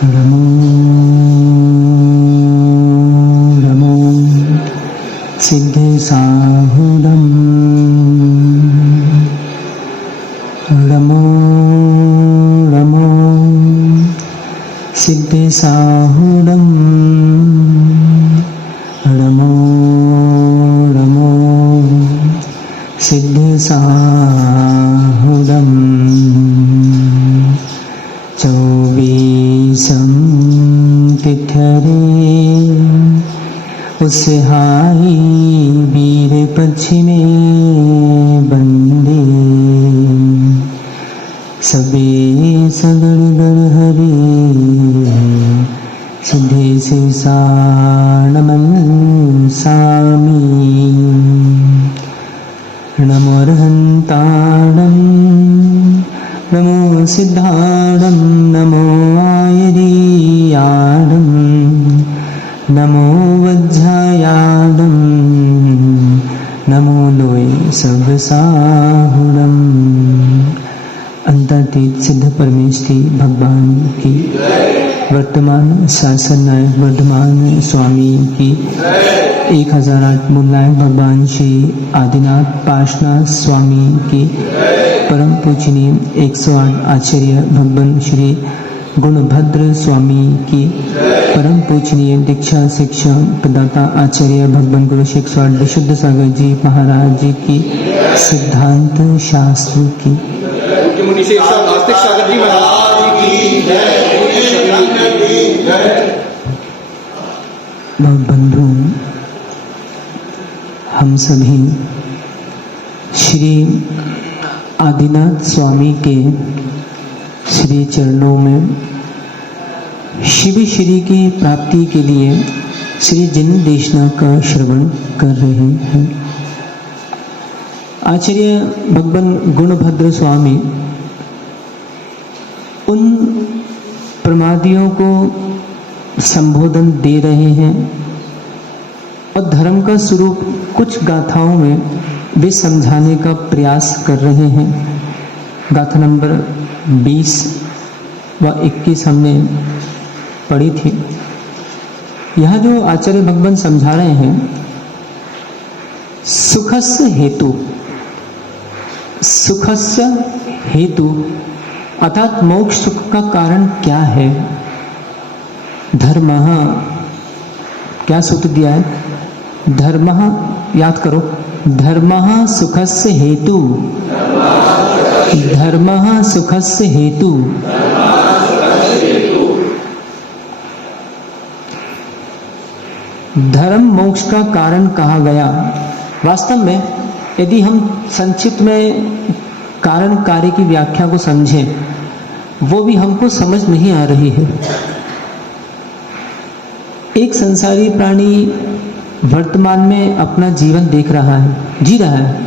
नमो नमो सिद्धसाहुरं नमो नमो सिद्धसाहुरं नमो नमो सिद्धसाहुरं चौबीसं तिथरे उसहाई वीर पश्चिमे बंदे सबे सगड़ गढ़ हरे सिद्धे से नमन सामी नमो अर्हन्ताणं नमो सिद्धाणं नमो आयरीयाणं नमो वज्रयाणं नमो लोय सब साहुरम। अंतर्तीत सिद्ध परमेश्वरी भगवान की, वर्तमान शासन नायक वर्धमान स्वामी की, 1008 मूलनायक भगवान श्री आदिनाथ पार्श्वनाथ स्वामी की, परम पूजनीय 108 आचार्य भगवान श्री गुणभद्र स्वामी की, परम पूजनीय दीक्षा शिक्षा प्रदाता आचार्य भगवान गुरु 108 विशुद्ध सागर जी महाराज जी की, सिद्धांत शास्त्र की, आस्तिक सागर जी महाराज की जय। बंधु, हम सभी श्री आदिनाथ स्वामी के श्री चरणों में शिव श्री की प्राप्ति के लिए श्री जिन देशना का श्रवण कर रहे हैं। आचार्य भगवान गुणभद्र स्वामी उन प्रमादियों को संबोधन दे रहे हैं और धर्म का स्वरूप कुछ गाथाओं में वे समझाने का प्रयास कर रहे हैं। गाथा नंबर 20 व 21 हमने पढ़ी थी। यहाँ जो आचार्य भगवान समझा रहे हैं, सुखस्य हेतु अर्थात मोक्ष सुख का कारण क्या है। धर्मः, क्या सूत्र दिया है? धर्मः, याद करो, धर्मः सुखस्य हेतु, धर्मः सुखस्य हेतु। धर्म मोक्ष का कारण कहा गया। वास्तव में यदि हम संक्षिप्त में कारण कार्य की व्याख्या को समझें, वो भी हमको समझ नहीं आ रही है। एक संसारी प्राणी वर्तमान में अपना जीवन देख रहा है, जी रहा है।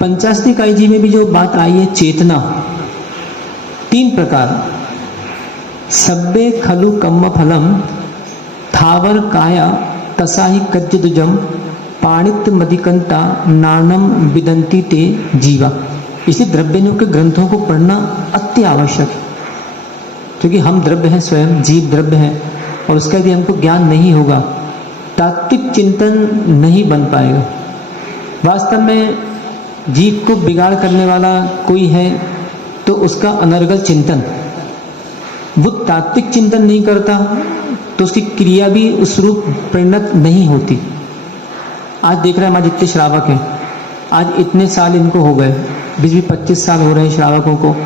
पंचाशती इकाई जी में भी जो बात आई है, चेतना 3 प्रकार, सब्बे खलु कम्म फलम थावर काया तसाही कज्जदुजम पाणित मदिकंता नानम विदंती ते जीवा। इसलिए द्रव्यों के ग्रंथों को पढ़ना अति आवश्यक है, क्योंकि हम द्रव्य हैं, स्वयं जीव द्रव्य हैं, और उसका भी हमको ज्ञान नहीं होगा, तात्विक चिंतन नहीं बन पाएगा। वास्तव में जीव को बिगाड़ करने वाला कोई है तो उसका अनर्गल चिंतन। वो तात्विक चिंतन नहीं करता तो उसकी क्रिया भी उस रूप परिणत नहीं होती। आज देख रहे हैं हमारे जितने श्रावक हैं, आज इतने साल इनको हो गए, 20-25 साल हो रहे हैं श्रावकों को,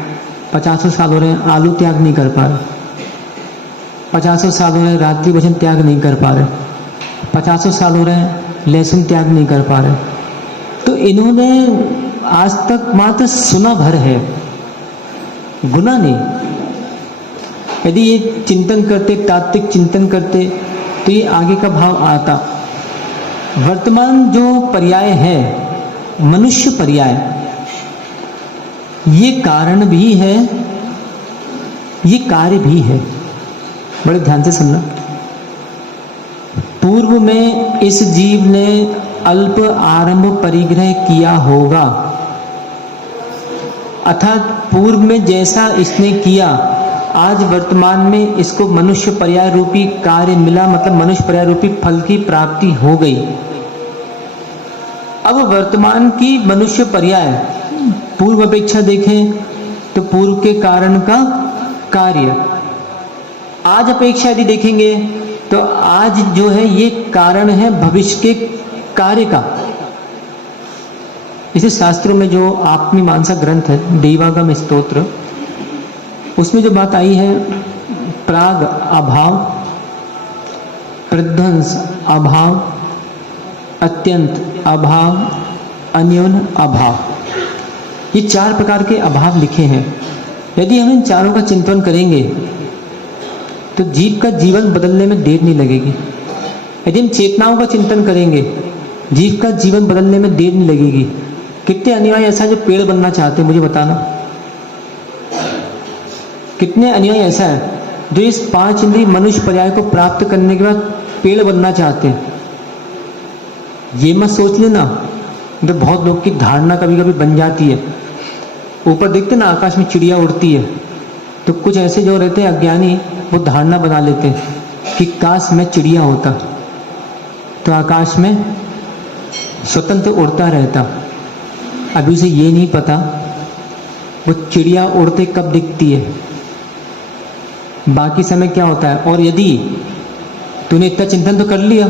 50 साल हो रहे हैं आलू त्याग नहीं कर पा रहे, 50 साल हो रहे हैं रात्रि भोजन त्याग नहीं कर पा रहे, 50 साल हो रहे हैं लहसुन त्याग नहीं कर पा रहे। तो इन्होंने आज तक मात्र सुना भर है, गुना नहीं। यदि ये चिंतन करते, तात्विक चिंतन करते, तो ये आगे का भाव आता। वर्तमान जो पर्याय है, मनुष्य पर्याय, ये कारण भी है, ये कार्य भी है। बड़े ध्यान से सुनना। पूर्व में इस जीव ने अल्प आरंभ परिग्रह किया होगा, अर्थात पूर्व में जैसा इसने किया आज वर्तमान में इसको मनुष्य पर्याय रूपी कार्य मिला, मतलब मनुष्य पर्याय रूपी फल की प्राप्ति हो गई। अब वर्तमान की मनुष्य पर्याय पूर्व अपेक्षा देखें तो पूर्व के कारण का कार्य, आज अपेक्षा यदि देखेंगे तो आज जो है ये कारण है भविष्य के कार्य का। इसे शास्त्रों में जो आत्मीमांसा ग्रंथ है देवागम स्तोत्र, उसमें जो बात आई है प्राग अभाव, प्रध्वंस अभाव, अत्यंत अभाव, अन्योन अभाव, ये 4 प्रकार के अभाव लिखे हैं। यदि हम इन चारों का चिंतन करेंगे तो जीव का जीवन बदलने में देर नहीं लगेगी। यदि हम चेतनाओं का चिंतन करेंगे जीव का जीवन बदलने में देर नहीं लगेगी। कितने अनुयायी ऐसा जो पेड़ बनना चाहते हैं, मुझे बताना। कितने अनुयायी ऐसा है जो इस 5 इंद्रिय मनुष्य पर्याय को प्राप्त करने के बाद पेड़ बनना चाहते हैं। ये मत सोच लेना, तो बहुत लोग की धारणा कभी कभी बन जाती है। ऊपर देखते ना आकाश में चिड़िया उड़ती है, तो कुछ ऐसे जो रहते हैं अज्ञानी, वो धारणा बना लेते हैं कि काश मैं चिड़िया होता तो आकाश में स्वतंत्र उड़ता रहता। अभी उसे ये नहीं पता वो चिड़िया उड़ते कब दिखती है, बाकी समय क्या होता है। और यदि तूने इतना चिंतन तो कर लिया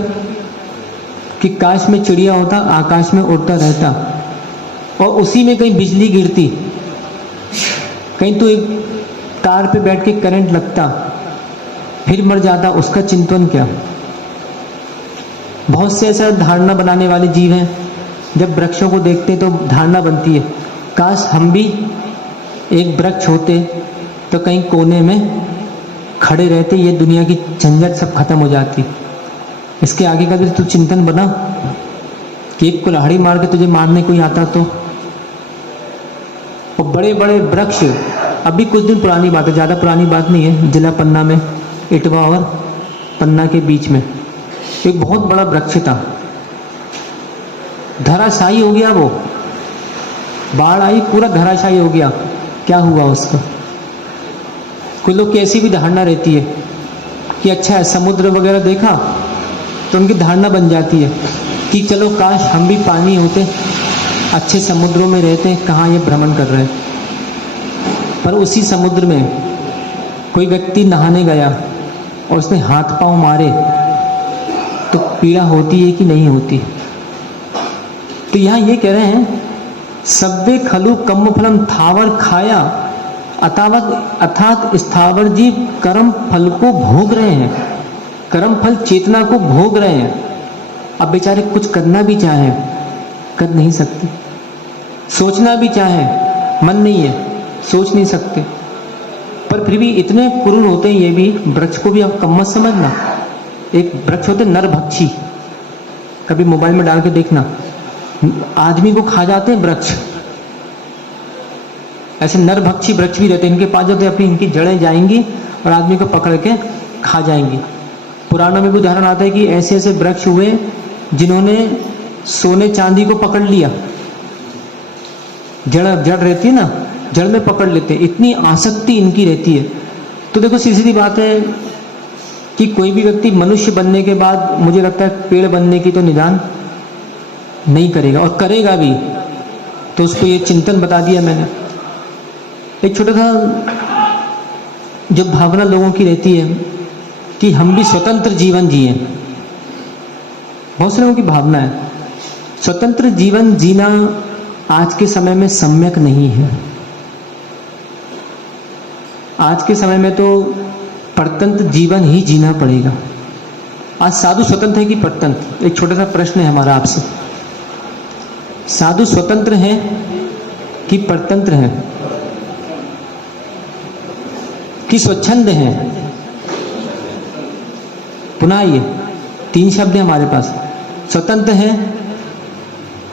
कि काश में चिड़िया होता, आकाश में उड़ता रहता, और उसी में कहीं बिजली गिरती, कहीं तो एक तार पे बैठ के करंट लगता, फिर मर जाता, उसका चिंतन क्या। बहुत से ऐसा धारणा बनाने वाले जीव हैं, जब वृक्षों को देखते तो धारणा बनती है काश हम भी एक वृक्ष होते तो कहीं कोने में खड़े रहते, ये दुनिया की झंझट सब खत्म हो जाती। इसके आगे का भी तू चिंतन बना कि एक कुल्हाड़ी मार के तुझे मारने कोई आता तो। और बड़े बड़े वृक्ष, अभी कुछ दिन पुरानी बात है, ज़्यादा पुरानी बात नहीं है, जिला पन्ना में इटवा और पन्ना के बीच में एक बहुत बड़ा वृक्ष था, धराशायी हो गया। वो बाढ़ आई, पूरा धराशायी हो गया। क्या हुआ उसका? कुछ लोग की ऐसी भी धारणा रहती है कि अच्छा है, समुद्र वगैरह देखा तो उनकी धारणा बन जाती है कि चलो काश हम भी पानी होते, अच्छे समुद्रों में रहते, कहाँ ये भ्रमण कर रहे हैं। पर उसी समुद्र में कोई व्यक्ति नहाने गया और उसने हाथ पांव मारे तो पीड़ा होती है कि नहीं होती। तो यहाँ ये कह रहे हैं सब्बे खलु कम्म फलम थावर खाया, अर्थात स्थावर जीव कर्म फल को भोग रहे हैं, कर्म फल चेतना को भोग रहे हैं। अब बेचारे कुछ करना भी चाहें कर नहीं सकते, सोचना भी चाहें मन नहीं है, सोच नहीं सकते। पर फिर भी इतने क्रूर होते हैं ये भी। वृक्ष को भी आप कम मत समझना। एक वृक्ष होते नरभक्षी, कभी मोबाइल में डाल के देखना, आदमी को खा जाते हैं वृक्ष। ऐसे नरभक्षी वृक्ष भी रहते हैं, इनके पास जो अपनी इनकी जड़ें जाएंगी और आदमी को पकड़ के खा जाएंगी। पुराणों में भी उदाहरण आता है कि ऐसे ऐसे वृक्ष हुए जिन्होंने सोने चांदी को पकड़ लिया, जड़ रहती है ना, जड़ में पकड़ लेते, इतनी आसक्ति इनकी रहती है। तो देखो सीधी बात है कि कोई भी व्यक्ति मनुष्य बनने के बाद मुझे लगता है पेड़ बनने की तो निदान नहीं करेगा, और करेगा भी तो उसको ये चिंतन बता दिया मैंने। एक छोटा सा जो भावना लोगों की रहती है कि हम भी स्वतंत्र जीवन जिए, बहुत से लोगों की भावना है। स्वतंत्र जीवन जीना आज के समय में सम्यक नहीं है। आज के समय में तो परतंत्र जीवन ही जीना पड़ेगा। आज साधु स्वतंत्र है कि परतंत्र? एक छोटा सा प्रश्न है हमारा आपसे। साधु स्वतंत्र है कि परतंत्र है कि स्वच्छंद है? पुनः ये 3 शब्द है हमारे पास, स्वतंत्र है,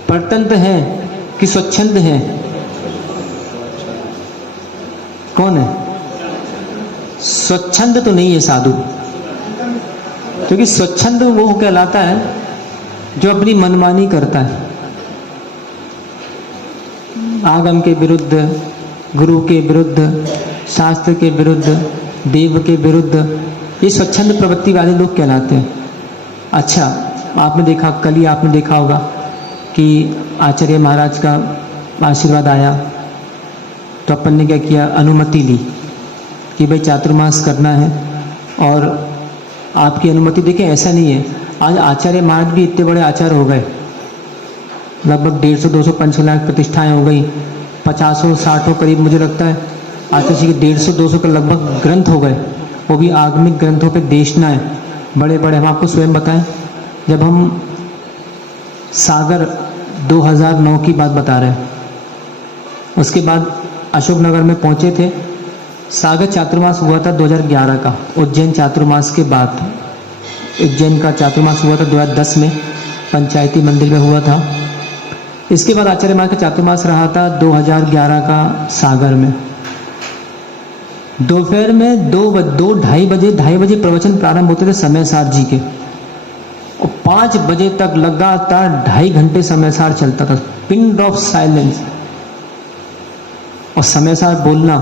परतंत्र है कि स्वच्छंद है? कौन है? स्वच्छंद तो नहीं है साधु, क्योंकि स्वच्छंद वो कहलाता है जो अपनी मनमानी करता है, आगम के विरुद्ध, गुरु के विरुद्ध, शास्त्र के विरुद्ध, देव के विरुद्ध, ये स्वच्छंद प्रवृत्ति वाले लोग कहलाते हैं। अच्छा, आपने देखा, कल ही आपने देखा होगा कि आचार्य महाराज का आशीर्वाद आया तो अपन ने क्या किया, अनुमति ली कि भाई चातुर्मास करना है। और आपकी अनुमति देखें, ऐसा नहीं है, आज आचार्य महाराज भी इतने बड़े आचार्य हो गए, लगभग 150-200 पंचकलायक प्रतिष्ठाएं हो गई, 50-60 करीब मुझे लगता है आचार्य जी के 150-200 के लगभग ग्रंथ हो गए, वो भी आगमिक ग्रंथों पे देशनाएं बड़े बड़े। हम आपको स्वयं बताएं, जब हम सागर 2009 की बात बता रहे हैं, उसके बाद अशोकनगर में पहुंचे थे, सागर चातुर्मास हुआ था 2011 का, उज्जैन चातुर्मास के बाद। उज्जैन का चातुर्मास हुआ था 2010 में, पंचायती मंदिर में हुआ था। इसके बाद आचार्य महाराज का चातुर्मास रहा था 2011 का सागर में। दोपहर में 2-2:30 बजे प्रवचन प्रारंभ होते थे समयसार जी के, और 5 बजे तक लगातार 2.5 घंटे समयसार चलता था, पिन ऑफ साइलेंस। और समयसार बोलना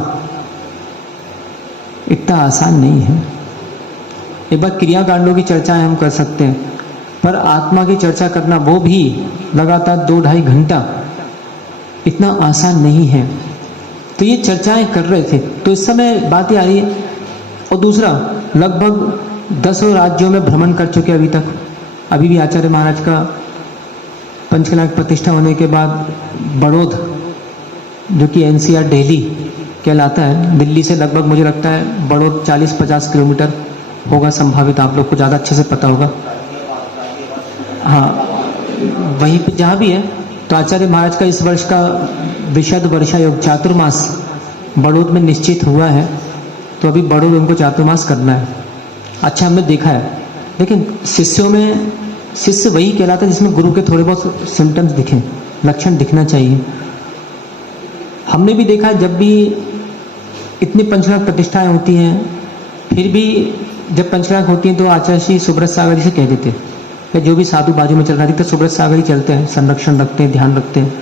इतना आसान नहीं है। एक बार क्रियाकांडों की चर्चाएं हम कर सकते हैं, पर आत्मा की चर्चा करना, वो भी लगातार 2-2.5 घंटा, इतना आसान नहीं है। तो ये चर्चाएं कर रहे थे, तो इस समय बात ये आ रही है। और दूसरा, लगभग 10 राज्यों में भ्रमण कर चुके अभी तक। अभी भी आचार्य महाराज का पंचकलायक प्रतिष्ठा होने के बाद बड़ौद, जो कि NCR दिल्ली कहलाता है, दिल्ली से लगभग मुझे लगता है बड़ौद 40-50 किलोमीटर होगा संभावित, आप लोग को ज़्यादा अच्छे से पता होगा। हाँ, वहीं पे जहाँ भी है, तो आचार्य महाराज का इस वर्ष का विशद वर्षा योग चातुर्मास बड़ौद में निश्चित हुआ है, तो अभी बड़ौद उनको चातुर्मास करना है। अच्छा, हमने देखा है, लेकिन शिष्यों में शिष्य वही कहलाता है जिसमें गुरु के थोड़े बहुत सिम्टम्स दिखें, लक्षण दिखना चाहिए। हमने भी देखा है, जब भी इतनी पंचकलायक प्रतिष्ठाएं होती हैं, फिर भी जब पंचकलायक होती हैं तो आचार्य श्री सुब्रत सागर जी से कह देते हैं, जो भी साधु बाजू में चल रहा है, तो सुब्रत सागर ही चलते हैं, संरक्षण रखते हैं, ध्यान रखते हैं,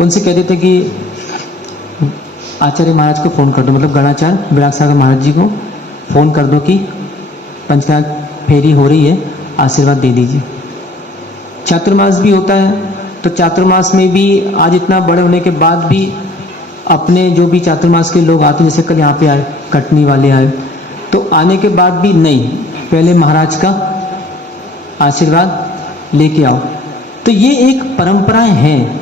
उनसे कह देते कि आचार्य महाराज को फ़ोन कर दो, मतलब गणाचार्य विराग सागर महाराज जी को फ़ोन कर दो कि पंचकलायक फेरी हो रही है, आशीर्वाद दे दीजिए। चातुर्मास भी होता है, तो चातुर्मास में भी आज इतना बड़े होने के बाद भी अपने जो भी चातुर्मास के लोग आते हैं, जैसे कल यहाँ पे आए, कटनी वाले आए, तो आने के बाद भी नहीं, पहले महाराज का आशीर्वाद लेके आओ। तो ये एक परंपराएं हैं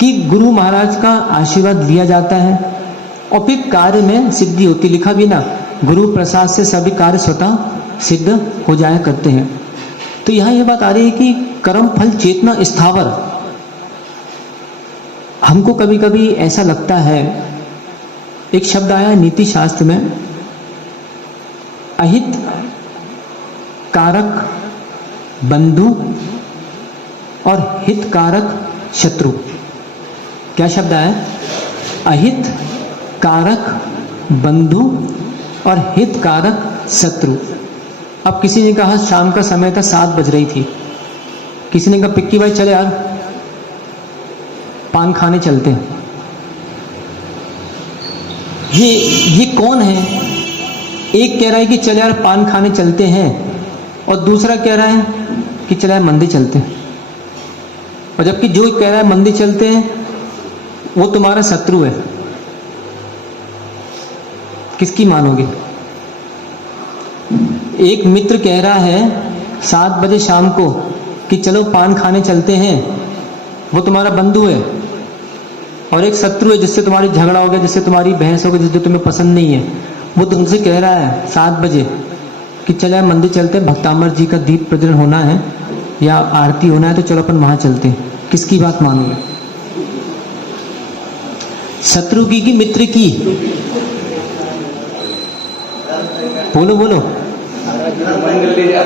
कि गुरु महाराज का आशीर्वाद लिया जाता है और फिर कार्य में सिद्धि होती। लिखा भी ना, गुरु प्रसाद से सभी कार्य स्वतः सिद्ध हो जाया करते हैं। तो यहाँ ये बात आ रही है कि कर्म फल चेतना स्थावर। हमको कभी कभी ऐसा लगता है, एक शब्द आया है नीति शास्त्र में, अहित कारक बंधु और हितकारक शत्रु। क्या शब्द आया? अहित कारक बंधु और हितकारक शत्रु। अब किसी ने कहा, शाम का समय था, 7 बज रही थी, किसी ने कहा पिक्की भाई चले यार पान खाने चलते हैं। ये कौन है? एक कह रहा है कि चल यार पान खाने चलते हैं, और दूसरा कह रहा है कि चल यार मंदिर चलते हैं। और जबकि जो कह रहा है मंदिर चलते हैं वो तुम्हारा शत्रु है। किसकी मानोगे? एक मित्र कह रहा है 7 बजे शाम को कि चलो पान खाने चलते हैं, वो तुम्हारा बंधु है। और एक शत्रु है जिससे तुम्हारी झगड़ा हो गया, जिससे तुम्हारी बहस हो गई, जिससे तुम्हें पसंद नहीं है, वो तुमसे कह रहा है 7 बजे कि चलो यार मंदिर चलते हैं, भक्तामर जी का दीप प्रज्वलन होना है या आरती होना है, तो चलो अपन वहां चलते हैं। किसकी बात मानोगे? शत्रु की कि मित्र की? बोलो बोलो।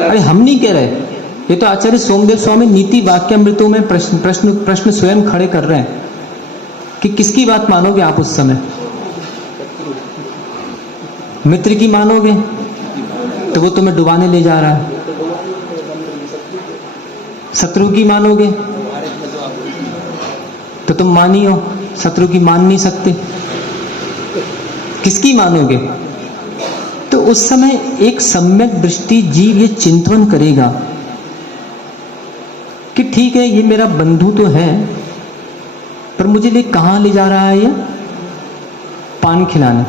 अरे हम नहीं कह रहे, ये तो आचार्य सोमदेव स्वामी नीति वाक्यामृतों में प्रश्न स्वयं खड़े कर रहे हैं कि किसकी बात मानोगे आप उस समय? मित्र की मानोगे तो वो तुम्हें डुबाने ले जा रहा है। शत्रु की मानोगे तो तुम मानी हो, शत्रु की मान नहीं सकते। किसकी मानोगे? तो उस समय एक सम्यक दृष्टि जीव ये चिंतन करेगा कि ठीक है, ये मेरा बंधु तो है, पर मुझे ले कहाँ ले जा रहा है ये? पान खिलाने।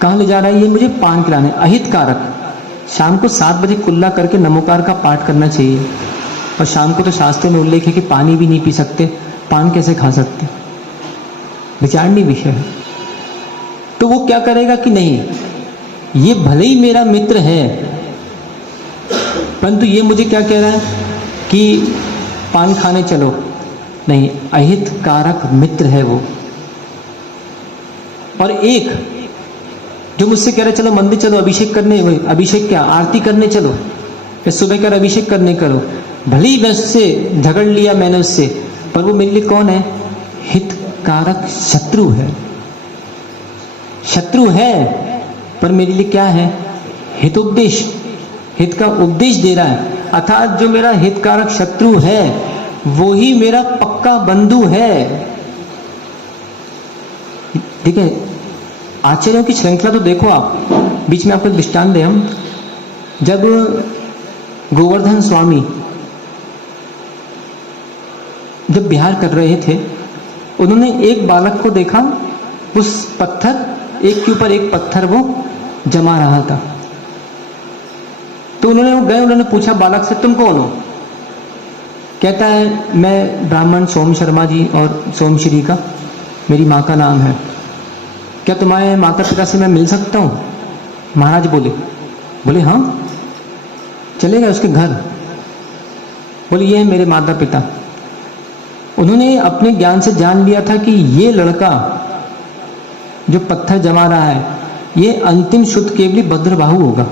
कहाँ ले जा रहा है ये? मुझे पान खिलाने। अहितकारक। शाम को 7 बजे कुल्ला करके नमोकार का पाठ करना चाहिए, और शाम को तो शास्त्रों में उल्लेख है कि पानी भी नहीं पी सकते, पान कैसे खा सकते? विचारणीय विषय है। तो वो क्या करेगा कि नहीं, ये भले ही मेरा मित्र है, परंतु ये मुझे क्या कह रहा है कि पान खाने चलो। नहीं, अहितकारक मित्र है वो। और एक जो मुझसे कह रहा है चलो मंदिर चलो, अभिषेक करने, अभिषेक क्या, आरती करने चलो, या सुबह कर अभिषेक करने करो। भले ही मैं उससे झगड़ लिया मैंने उससे, पर वो मेरे लिए कौन है? हितकारक शत्रु है। शत्रु है, पर मेरे लिए क्या है? हितोपदेश, हित का उपदेश दे रहा है। अर्थात जो मेरा हितकारक शत्रु है वो ही मेरा पक्का बंधु है। ठीक है, आचार्यों की श्रृंखला तो देखो आप। बीच में आपको दृष्टांत दें हम, जब गोवर्धन स्वामी जब विहार कर रहे थे, उन्होंने एक बालक को देखा, उस पत्थर, एक के ऊपर एक पत्थर वो जमा रहा था। तो उन्होंने पूछा बालक से, तुम कौन हो? कहता है मैं ब्राह्मण सोम शर्मा जी और सोमश्री का मेरी माँ का नाम है। क्या तुम्हारे माता पिता से मैं मिल सकता हूँ? महाराज बोले हाँ। चले गए उसके घर, बोले ये है मेरे माता पिता। उन्होंने अपने ज्ञान से जान लिया था कि ये लड़का जो पत्थर जमा रहा है ये अंतिम शुद्ध केवली भद्रबाहु होगा।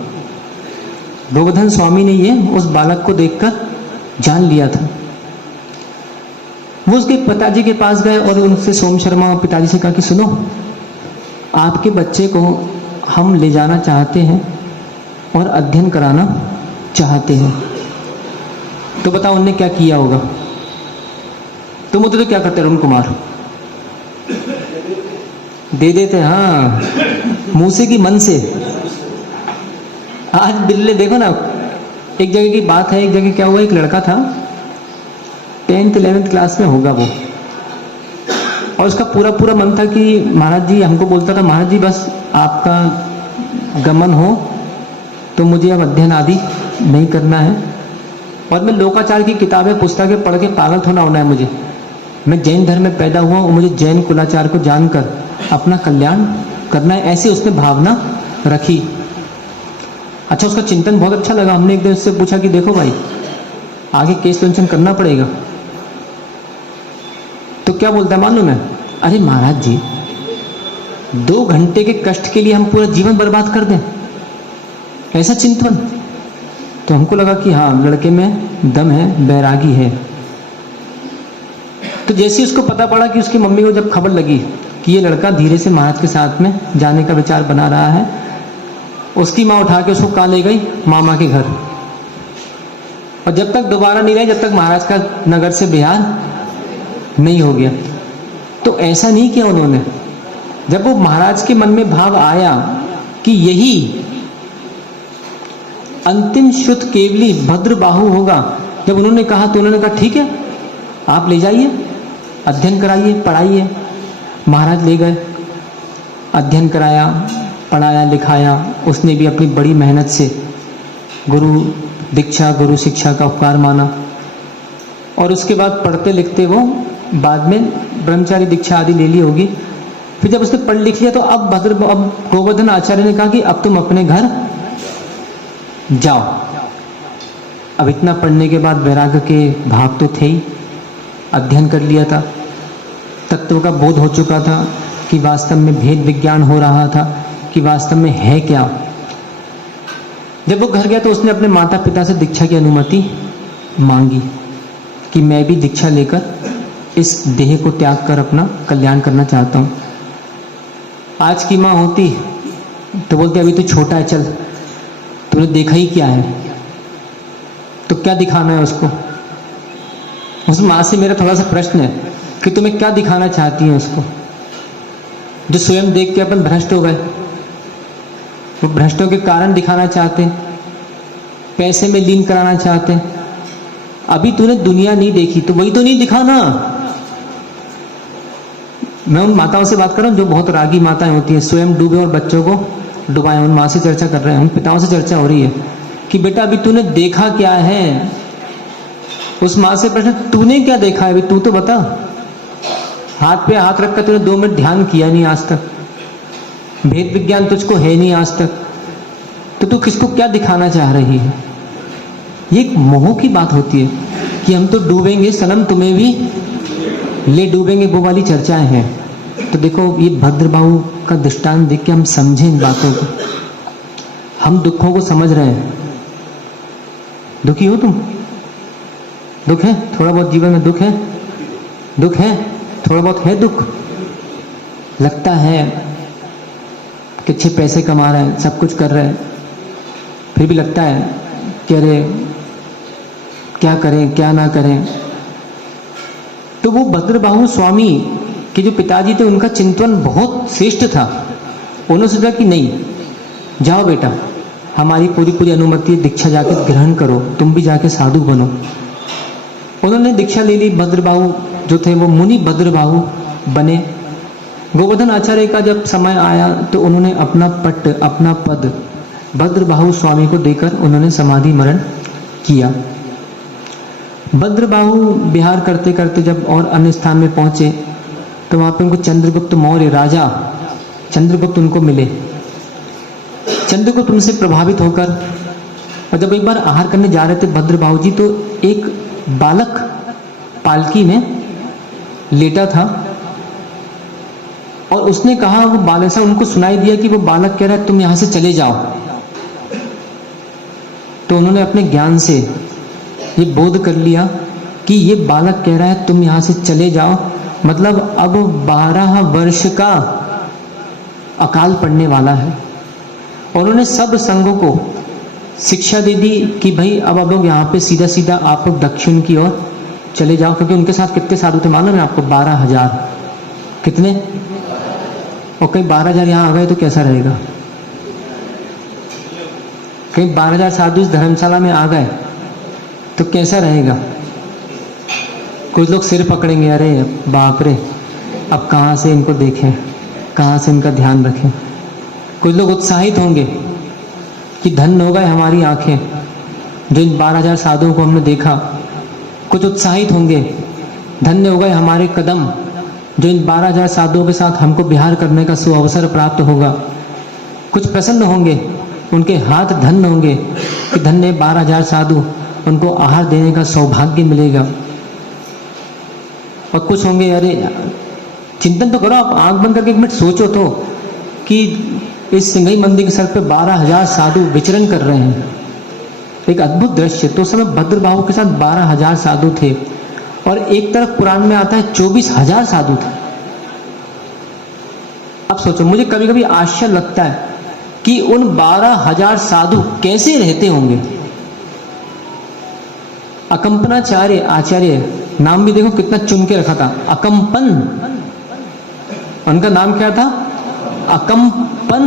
गोवर्धन स्वामी ने ये उस बालक को देखकर जान लिया था। वो उसके पिताजी के पास गए और उनसे सोम शर्मा पिताजी से कहा कि सुनो, आपके बच्चे को हम ले जाना चाहते हैं और अध्ययन कराना चाहते हैं। तो बताओ उनने क्या किया होगा? तुम होते तो क्या करते अरुण कुमार? दे देते, हाँ, मुंह से की मन से। आज बिल्ले देखो ना, एक जगह की बात है, एक जगह क्या हुआ, एक लड़का था 10th 11th क्लास में होगा वो, और उसका पूरा मन था कि महाराज जी, हमको बोलता था महाराज जी बस आपका गमन हो तो मुझे अब अध्ययन आदि नहीं करना है, और मैं लोकाचार की किताबें पुस्तकें पढ़ के पागल थोड़ा होना है मुझे। मैं जैन धर्म में पैदा हुआ और मुझे जैन कुलाचार को जानकर अपना कल्याण करना है, ऐसी उसने भावना रखी। अच्छा, उसका चिंतन बहुत अच्छा लगा। हमने एक दिन उससे पूछा कि देखो भाई, आगे केस लंचन करना पड़ेगा। तो क्या बोलता है मालूम है? अरे महाराज जी, 2 घंटे के कष्ट के लिए हम पूरा जीवन बर्बाद कर दें, ऐसा चिंतन। तो हमको लगा कि हाँ, लड़के में दम है, बैरागी है। तो जैसे उसको पता पड़ा कि उसकी मम्मी को जब खबर लगी कि ये लड़का धीरे से महाराज के साथ में जाने का विचार बना रहा है, उसकी माँ उठा के उसको कहाँ ले गई? मामा के घर। और जब तक दोबारा नहीं रहे, जब तक महाराज का नगर से बिहार नहीं हो गया। तो ऐसा नहीं किया उन्होंने। जब वो महाराज के मन में भाव आया कि यही अंतिम शुद्ध केवली भद्रबाहु होगा, जब उन्होंने कहा तो उन्होंने कहा ठीक है, आप ले जाइए, अध्ययन कराइए, पढ़ाइए। महाराज ले गए, अध्ययन कराया, पढ़ाया, लिखाया। उसने भी अपनी बड़ी मेहनत से गुरु दीक्षा, गुरु शिक्षा का उपकार माना, और उसके बाद पढ़ते लिखते वो बाद में ब्रह्मचारी दीक्षा आदि ले ली होगी। फिर जब उसने पढ़ लिख लिया तो अब गोवर्धन आचार्य ने कहा कि अब तुम अपने घर जाओ। अब इतना पढ़ने के बाद वैराग्य के भाव तो थे ही, अध्ययन कर लिया था, तत्व का बोध हो चुका था कि वास्तव में भेद विज्ञान हो रहा था कि वास्तव में है क्या। जब वो घर गया तो उसने अपने माता पिता से दीक्षा की अनुमति मांगी कि मैं भी दीक्षा लेकर इस देह को त्याग कर अपना कल्याण करना चाहता हूँ। आज की माँ होती तो बोलती अभी तो छोटा है, चल, तूने देखा ही क्या है, तो क्या दिखाना है उसको। उस माँ से मेरा थोड़ा सा प्रश्न है कि तुम्हें क्या दिखाना चाहती है उसको। जो स्वयं देख के अपन भ्रष्ट हो गए, वो भ्रष्टों के कारण दिखाना चाहते हैं, पैसे में लीन कराना चाहते हैं। अभी तूने दुनिया नहीं देखी तो वही तो नहीं दिखाना। मैं उन माताओं से बात कर रहा हूँ जो बहुत रागी माताएं होती हैं, स्वयं डूबे और बच्चों को डुबाए। उन माँ से चर्चा कर रहे हैं, उन पिताओं से चर्चा हो रही है कि बेटा अभी तूने देखा क्या है। उस माँ से प्रश्न, तूने क्या देखा है, अभी तू तो बता। हाथ पे हाथ रखकर तूने 2 मिनट ध्यान किया नहीं आज तक, भेद विज्ञान तुझको है नहीं आज तक, तो तू किसको क्या दिखाना चाह रही है। ये एक मोह की बात होती है कि हम तो डूबेंगे सनम, तुम्हें भी ले डूबेंगे, वो वाली चर्चाएं हैं। तो देखो ये भद्रबाहु का दृष्टांत देख के हम समझें इन बातों को। हम दुखों को समझ रहे हैं। दुखी हो तुम? दुख है थोड़ा बहुत जीवन में? दुख है, दुख है थोड़ा बहुत है दुख। लगता है कि अच्छे पैसे कमा रहे हैं, सब कुछ कर रहे हैं, फिर भी लगता है कि अरे क्या करें क्या ना करें। तो वो भद्रबाहु स्वामी के जो पिताजी थे उनका चिंतन बहुत श्रेष्ठ था। उन्होंने सोचा कि नहीं, जाओ बेटा, हमारी पूरी अनुमति है, दीक्षा जाकर ग्रहण करो, तुम भी जाके साधु बनो। उन्होंने दीक्षा ले ली। भद्रबाहु जो थे वो मुनि भद्रबाहु बने। गोवर्धन आचार्य का जब समय आया तो उन्होंने अपना पट्ट, अपना पद भद्रबाहु स्वामी को देकर उन्होंने समाधि मरण किया। भद्रबाहु विहार करते करते जब और अन्य स्थान में पहुंचे तो वहां पे उनको चंद्रगुप्त मौर्य, राजा चंद्रगुप्त उनको मिले। चंद्रगुप्त उनसे प्रभावित होकर, और जब एक बार आहार करने जा रहे थे भद्रबाहु जी, तो एक बालक पालकी में लेटा था और उसने कहा, वो बालक सा उनको सुनाई दिया कि वो बालक कह रहा है तुम यहां से चले जाओ। तो उन्होंने अपने ज्ञान से ये बोध कर लिया कि ये बालक कह रहा है तुम यहां से चले जाओ, मतलब अब 12 वर्ष का अकाल पड़ने वाला है। और उन्होंने सब संघों को शिक्षा दे दी कि भाई अब आप लोग यहाँ पे सीधा सीधा आप लोग दक्षिण की ओर चले जाओ, क्योंकि उनके साथ कितने साधु थे मालूम है आपको? 12,000। कितने? और कहीं 12,000 यहाँ आ गए तो कैसा रहेगा? कहीं 12,000 साधु इस धर्मशाला में आ गए तो कैसा रहेगा? कुछ लोग सिर पकड़ेंगे, अरे बाप रे, अब कहाँ से इनको देखें, कहाँ से इनका ध्यान रखें। कुछ लोग उत्साहित होंगे कि धन्य हो गए हमारी आंखें जो इन 12,000 साधुओं को हमने देखा। कुछ उत्साहित होंगे, धन्य हो गए हमारे कदम जो इन 12,000 साधुओं के साथ हमको विहार करने का सुअवसर प्राप्त होगा। कुछ प्रसन्न होंगे, उनके हाथ धन्य होंगे कि धन्य 12,000 साधु, उनको आहार देने का सौभाग्य मिलेगा। और कुछ होंगे, अरे चिंतन तो करो, आप आंख बंद करके 1 मिनट सोचो तो कि इस सिंघई मंदिर के सर पे 12,000 साधु विचरण कर रहे हैं। एक अद्भुत दृश्य। तो उस समय भद्रबाहु के साथ 12,000 साधु थे और एक तरफ पुराण में आता है 24,000 साधु थे। अब सोचो, मुझे कभी कभी आश्चर्य लगता है कि उन 12,000 साधु कैसे रहते होंगे। अकंपनाचार्य आचार्य, नाम भी देखो कितना चुन के रखा था, अकंपन। उनका नाम क्या था? अकंपन।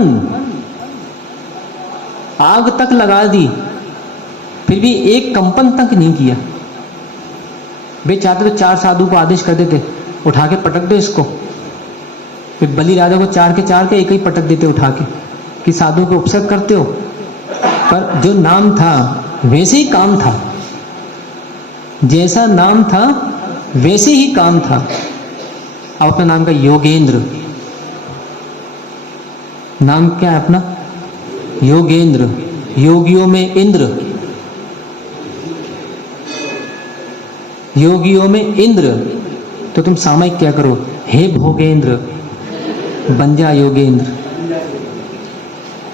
आग तक लगा दी फिर भी एक कंपन तक नहीं किया। वे चाहते तो 4 साधु को आदेश कर देते, उठा के पटक दो इसको। फिर बलि राजा को 4 के 4 एक ही पटक देते उठा के कि साधु को उपसर्ग करते हो। पर जो नाम था वैसे ही काम था, जैसा नाम था वैसे ही काम था। अब अपना नाम का योगेंद्र, नाम क्या है अपना? योगेंद्र। योगियों में इंद्र, योगियों में इंद्र। तो तुम सामयिक क्या करो, हे भोगेंद्र बन जा योगेंद्र।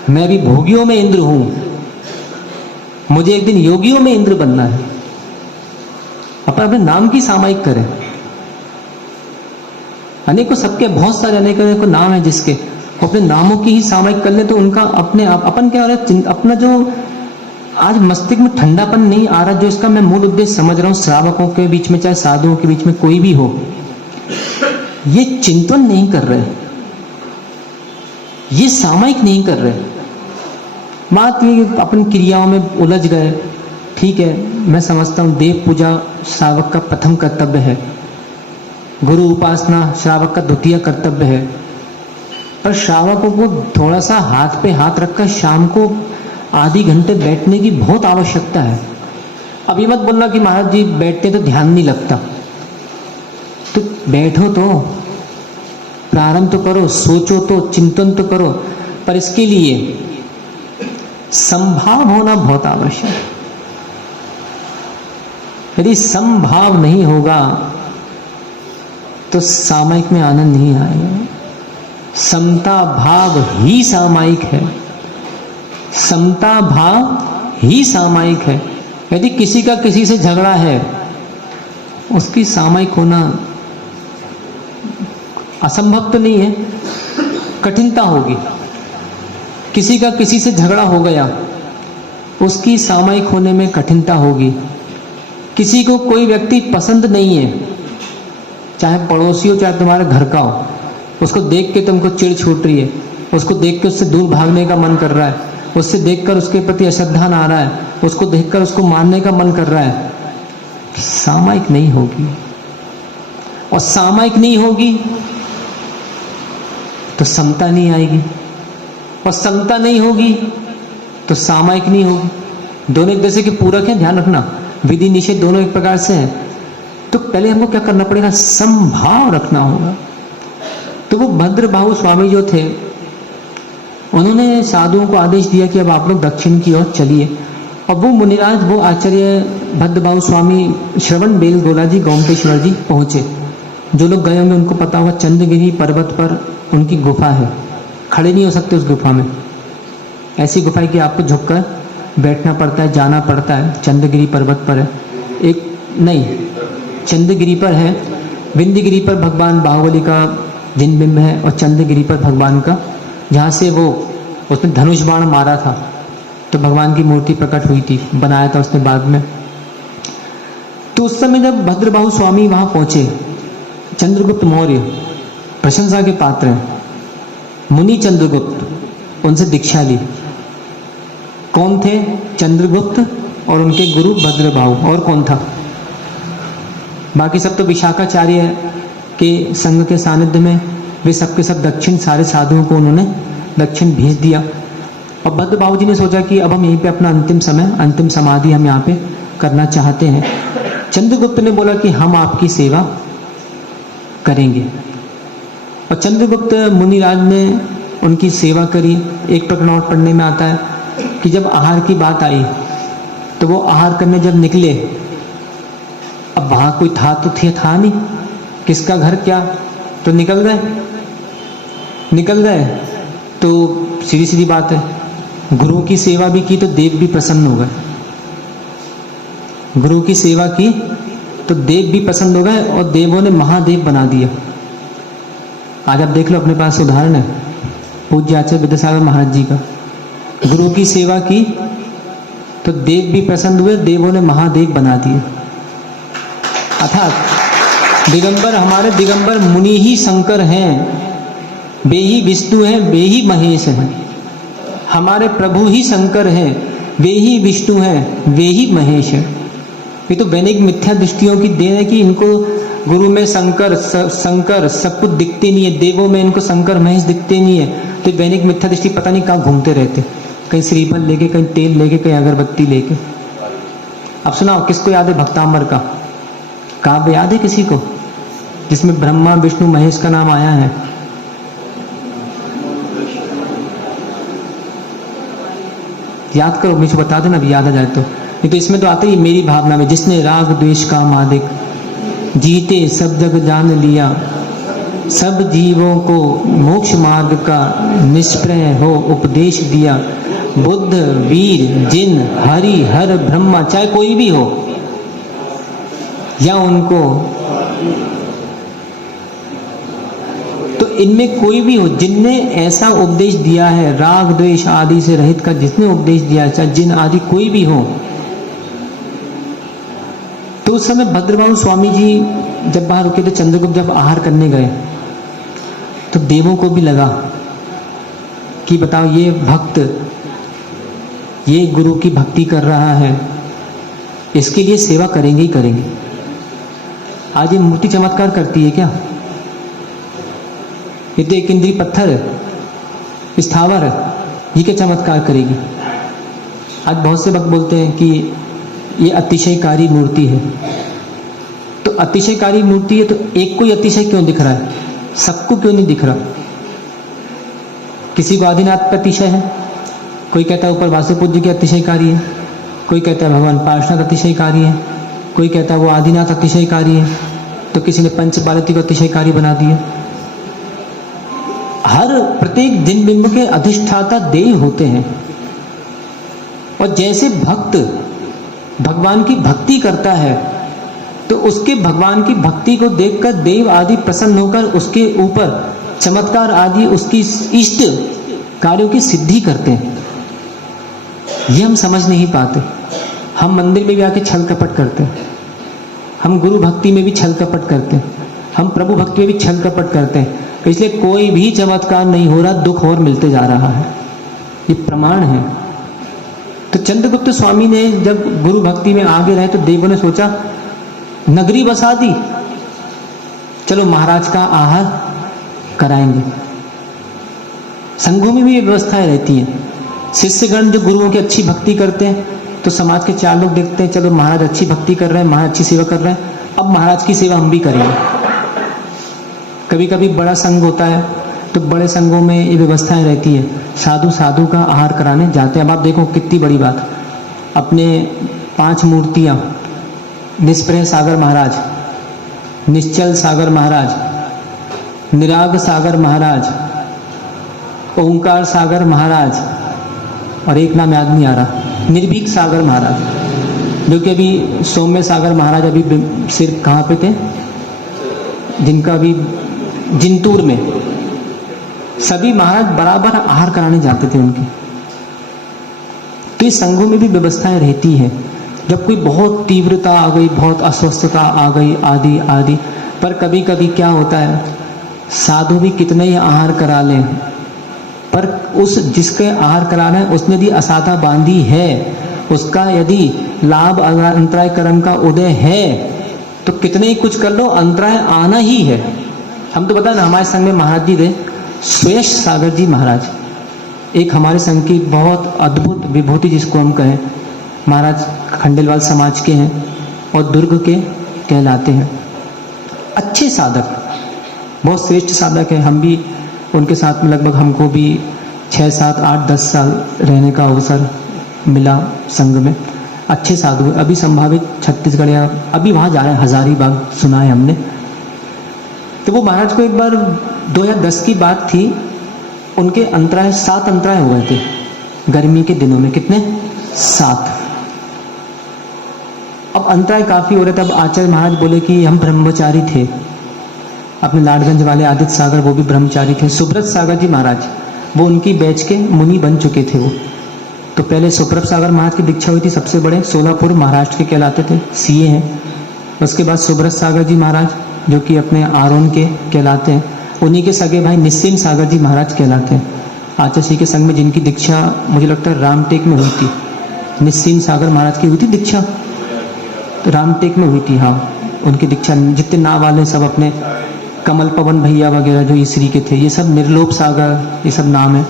मैं भी भोगियों में इंद्र हूं, मुझे एक दिन योगियों में इंद्र बनना है। अपन अपने नाम की सामयिक करें। अनेकों सबके बहुत सारे अनेकों नाम है जिसके अपने नामों की ही सामयिक कर ले तो उनका अपने आप अपन क्या हो रहा है, अपना जो आज मस्तिष्क में ठंडापन नहीं आ रहा, जो इसका मैं मूल उद्देश्य समझ रहा हूं, श्रावकों के बीच में चाहे साधुओं के बीच में कोई भी हो, ये चिंतन नहीं कर रहे। ये सामयिक नहीं कर रहे। बात ये कि अपन क्रियाओं में उलझ गए, ठीक है, मैं समझता हूँ देव पूजा श्रावक का प्रथम कर्तव्य है, गुरु उपासना श्रावक का द्वितीय कर्तव्य है, पर श्रावकों को थोड़ा सा हाथ पे हाथ रखकर शाम को आधे घंटे बैठने की बहुत आवश्यकता है। अब ये मत बोलना कि महाराज जी बैठते तो ध्यान नहीं लगता, तो बैठो, तो प्रारंभ तो करो, सोचो तो, चिंतन तो करो, पर इसके लिए संभाव होना बहुत आवश्यक है। यदि संभाव नहीं होगा तो सामयिक में आनंद नहीं आएगा। समता भाव ही सामयिक है, समता भाव ही सामयिक है। यदि किसी का किसी से झगड़ा है, उसकी सामयिक होना असंभव तो नहीं है, कठिनता होगी। किसी का किसी से झगड़ा हो गया, उसकी सामयिक होने में कठिनता होगी। किसी को कोई व्यक्ति पसंद नहीं है, चाहे पड़ोसी हो चाहे तुम्हारे घर का हो, उसको देख के तुमको चिढ़ छूट रही है, उसको देख के उससे दूर भागने का मन कर रहा है, उससे देखकर उसके प्रति अश्रद्धा आ रहा है, उसको देखकर उसको मारने का मन कर रहा है, सामयिक नहीं होगी। और सामयिक नहीं होगी तो समता नहीं आएगी, और समता नहीं होगी तो सामयिक नहीं होगी। दोनों एक दूसरे के पूरक हैं, ध्यान रखना। विधि निषेध दोनों एक प्रकार से है। तो पहले हमको क्या करना पड़ेगा? संभाव रखना होगा। तो वो भद्रबाहु स्वामी जो थे, उन्होंने साधुओं को आदेश दिया कि अब आप लोग दक्षिण की ओर चलिए। और वो मुनिराज, वो आचार्य भद्रबाहु स्वामी श्रवण बेलगोला जी, गोमतेश्वर जी पहुंचे। जो लोग गए होंगे उनको पता होगा, चंद्रगिरी पर्वत पर उनकी गुफा है, खड़े नहीं हो सकते उस गुफा में। ऐसी गुफा है कि आपको झुककर बैठना पड़ता है, जाना पड़ता है। चंद्रगिरी पर्वत पर है, एक नहीं, चंद्रगिरी पर है। विंध्यगिरी पर भगवान बाहुबली का जिन बिंब है, और चंद्रगिरी पर भगवान का, जहाँ से वो उसने धनुष बाण मारा था, तो भगवान की मूर्ति प्रकट हुई थी, बनाया था उसने बाद में। तो उस समय जब भद्रबाहु स्वामी वहाँ पहुँचे, चंद्रगुप्त मौर्य प्रशंसा के पात्र हैं, मुनि चंद्रगुप्त, उनसे दीक्षा ली। कौन थे? चंद्रगुप्त और उनके गुरु भद्रबाहु। और कौन था? बाकी सब तो विशाखाचार्य के संघ के सानिध्य में वे सबके सब दक्षिण, सारे साधुओं को उन्होंने दक्षिण भेज दिया। और भद्रबाहु जी ने सोचा कि अब हम यहीं पे अपना अंतिम समय, अंतिम समाधि हम यहाँ पे करना चाहते हैं। चंद्रगुप्त ने बोला कि हम आपकी सेवा करेंगे। और चंद्रगुप्त मुनिराज ने उनकी सेवा करी। एक प्रकरण और पढ़ने में आता है कि जब आहार की बात आई, तो वो आहार करने जब निकले, अब वहाँ कोई था तो था नहीं, किसका घर क्या, तो निकल गए। तो सीधी सीधी बात है, गुरु की सेवा भी की तो देव भी प्रसन्न हो गए। गुरु की सेवा की तो देव भी पसंद हो गए, और देवों ने महादेव बना दिया। आज आप देख लो, अपने पास उदाहरण है पूज्य आचार्य विद्यासागर महाराज जी का। गुरु की सेवा की तो देव भी प्रसन्न हुए, देवों ने महादेव बना दिए। अर्थात दिगंबर, हमारे दिगंबर मुनि ही शंकर हैं, वे ही विष्णु हैं, वे ही महेश हैं। हमारे प्रभु ही शंकर हैं, वे ही विष्णु हैं, वे ही महेश हैं। ये तो वैनिक मिथ्या दृष्टियों की देन है कि इनको गुरु में शंकर सब कुछ दिखते नहीं है, देवों में इनको शंकर महेश दिखते नहीं है। तो वैनिक मिथ्या दृष्टि पता नहीं कहाँ घूमते रहते, कहीं श्रीफल लेके, कहीं तेल लेके, कहीं अगरबत्ती लेके। अब सुनाओ, किसको याद है भक्तांबर का काव्य? याद है किसी को जिसमें ब्रह्मा विष्णु महेश का नाम आया है? याद करो, मुझे बता देना, अभी याद आ जाए तो। नहीं तो इसमें तो आता ही मेरी भावना में, जिसने राग द्वेष का मादिक जीते सब जग जान लिया, सब जीवों को मोक्ष मार्ग का निष्प्रय हो उपदेश दिया। बुद्ध, वीर, जिन, हरि, हर, ब्रह्मा, चाहे कोई भी हो, या उनको, तो इनमें कोई भी हो जिनने ऐसा उपदेश दिया है, राग द्वेष आदि से रहित का जिसने उपदेश दिया, चाहे जिन आदि कोई भी हो। तो उस समय भद्रबाहु स्वामी जी जब बाहर रुके थे, चंद्रगुप्त जब आहार करने गए, तो देवों को भी लगा कि बताओ ये भक्त ये गुरु की भक्ति कर रहा है, इसके लिए सेवा करेंगे ही करेंगे। आज ये मूर्ति चमत्कार करती है क्या? ये तो एक इंद्री पत्थर है, स्थावर है, ये क्या चमत्कार करेगी? आज बहुत से भक्त बोलते हैं कि ये अतिशयकारी मूर्ति है। तो अतिशयकारी मूर्ति है तो एक को ही अतिशय क्यों दिख रहा है, सबको क्यों नहीं दिख रहा? किसी को आदिनाथ पर अतिशय है, कोई कहता है ऊपर वासुपूज्य की अतिशयकारी है, कोई कहता है भगवान पार्श्वनाथ अतिशयकारी है, कोई कहता है वो आदिनाथ अतिशयकारी है, तो किसी ने पंचपार्वती को अतिशयकारी बना दिया। हर प्रत्येक दिन बिंब के अधिष्ठाता देव होते हैं, और जैसे भक्त भगवान की भक्ति करता है तो उसके भगवान की भक्ति को देखकर देव आदि प्रसन्न होकर उसके ऊपर चमत्कार आदि उसकी इष्ट कार्यों की सिद्धि करते हैं। ये हम समझ नहीं पाते। हम मंदिर में भी आके छल कपट करते हैं, हम गुरु भक्ति में भी छल कपट करते हैं, हम प्रभु भक्ति में भी छल कपट करते हैं, इसलिए कोई भी चमत्कार नहीं हो रहा, दुख और मिलते जा रहा है। ये प्रमाण है। तो चंद्रगुप्त स्वामी ने जब गुरु भक्ति में आगे रहे तो देवों ने सोचा नगरी बसा दी, चलो महाराज का आहार कराएंगे। संघों में भी ये व्यवस्थाएं रहती हैं। शिष्यगण जो गुरुओं की अच्छी भक्ति करते हैं तो समाज के 4 लोग देखते हैं चलो महाराज अच्छी भक्ति कर रहे हैं, महाराज अच्छी सेवा कर रहे हैं, अब महाराज की सेवा हम भी करेंगे। कभी कभी बड़ा संघ होता है तो बड़े संघों में ये व्यवस्थाएं रहती है, साधु साधु का आहार कराने जाते हैं। अब आप देखो कितनी बड़ी बात, अपने 5 मूर्तियां, निष्प्रह सागर महाराज, निश्चल सागर महाराज, निराग सागर महाराज, ओंकार सागर महाराज, और एक नाम याद नहीं आ रहा, निर्भीक सागर महाराज, जो कि अभी सौम्य सागर महाराज अभी सिर्फ कहाँ पे थे, जिनका अभी जिंतूर में, सभी महाराज बराबर आहार कराने जाते थे उनके। तो इस संघों में भी व्यवस्थाएं रहती हैं। जब कोई बहुत तीव्रता आ गई, बहुत अस्वस्थता आ गई आदि आदि, पर कभी कभी क्या होता है, साधु भी कितने ही आहार करा लें, पर उस जिसके आहार कराना है उसने यदि असाधा बांधी है, उसका यदि लाभ अंतराय कर्म का उदय है, तो कितने ही कुछ कर लो अंतराय आना ही है। हम तो बता ना, हमारे संघ में महाराज जी थे, श्वेश सागर जी महाराज, एक हमारे संघ की बहुत अद्भुत विभूति जिसको हम कहें, महाराज खंडेलवाल समाज के हैं और दुर्ग के कहलाते हैं। अच्छे साधक, बहुत श्रेष्ठ साधक है। हम भी उनके साथ में लगभग हमको भी 6, 7, 8, 10 साल रहने का अवसर मिला संघ में। अच्छे साधु, अभी संभावित छत्तीसगढ़ या अभी वहाँ जा रहे हैं, हजारीबाग सुना है हमने। तो वो महाराज को एक बार 2010 की बात थी, उनके अंतराय 7 अंतराय हो गए थे गर्मी के दिनों में। कितने? 7। अब अंतराय काफ़ी हो रहे थे। अब आचार्य महाराज बोले कि हम ब्रह्मचारी थे, अपने लाडगंज वाले आदित्य सागर वो भी ब्रह्मचारी थे। सुब्रत सागर जी महाराज वो उनकी बैच के मुनि बन चुके थे वो। तो पहले सुब्रत सागर महाराज की दीक्षा हुई थी, सबसे बड़े, सोलापुर महाराष्ट्र के कहलाते थे, सीए हैं। उसके बाद सुब्रत सागर जी महाराज जो कि अपने आरोन के कहलाते हैं, उन्हीं के सगे भाई निस्सिम सागर जी महाराज कहलाते हैं। आचार्य श्री के संग में जिनकी दीक्षा मुझे लगता है रामटेक में हुई थी, निस्सिम सागर महाराज की हुई थी दीक्षा, रामटेक में हुई थी। हाँ, उनकी दीक्षा जितने नाम वाले सब अपने कमल पवन भैया वगैरह जो ईश्वरी के थे, ये सब निर्लोभ सागर, ये सब नाम है।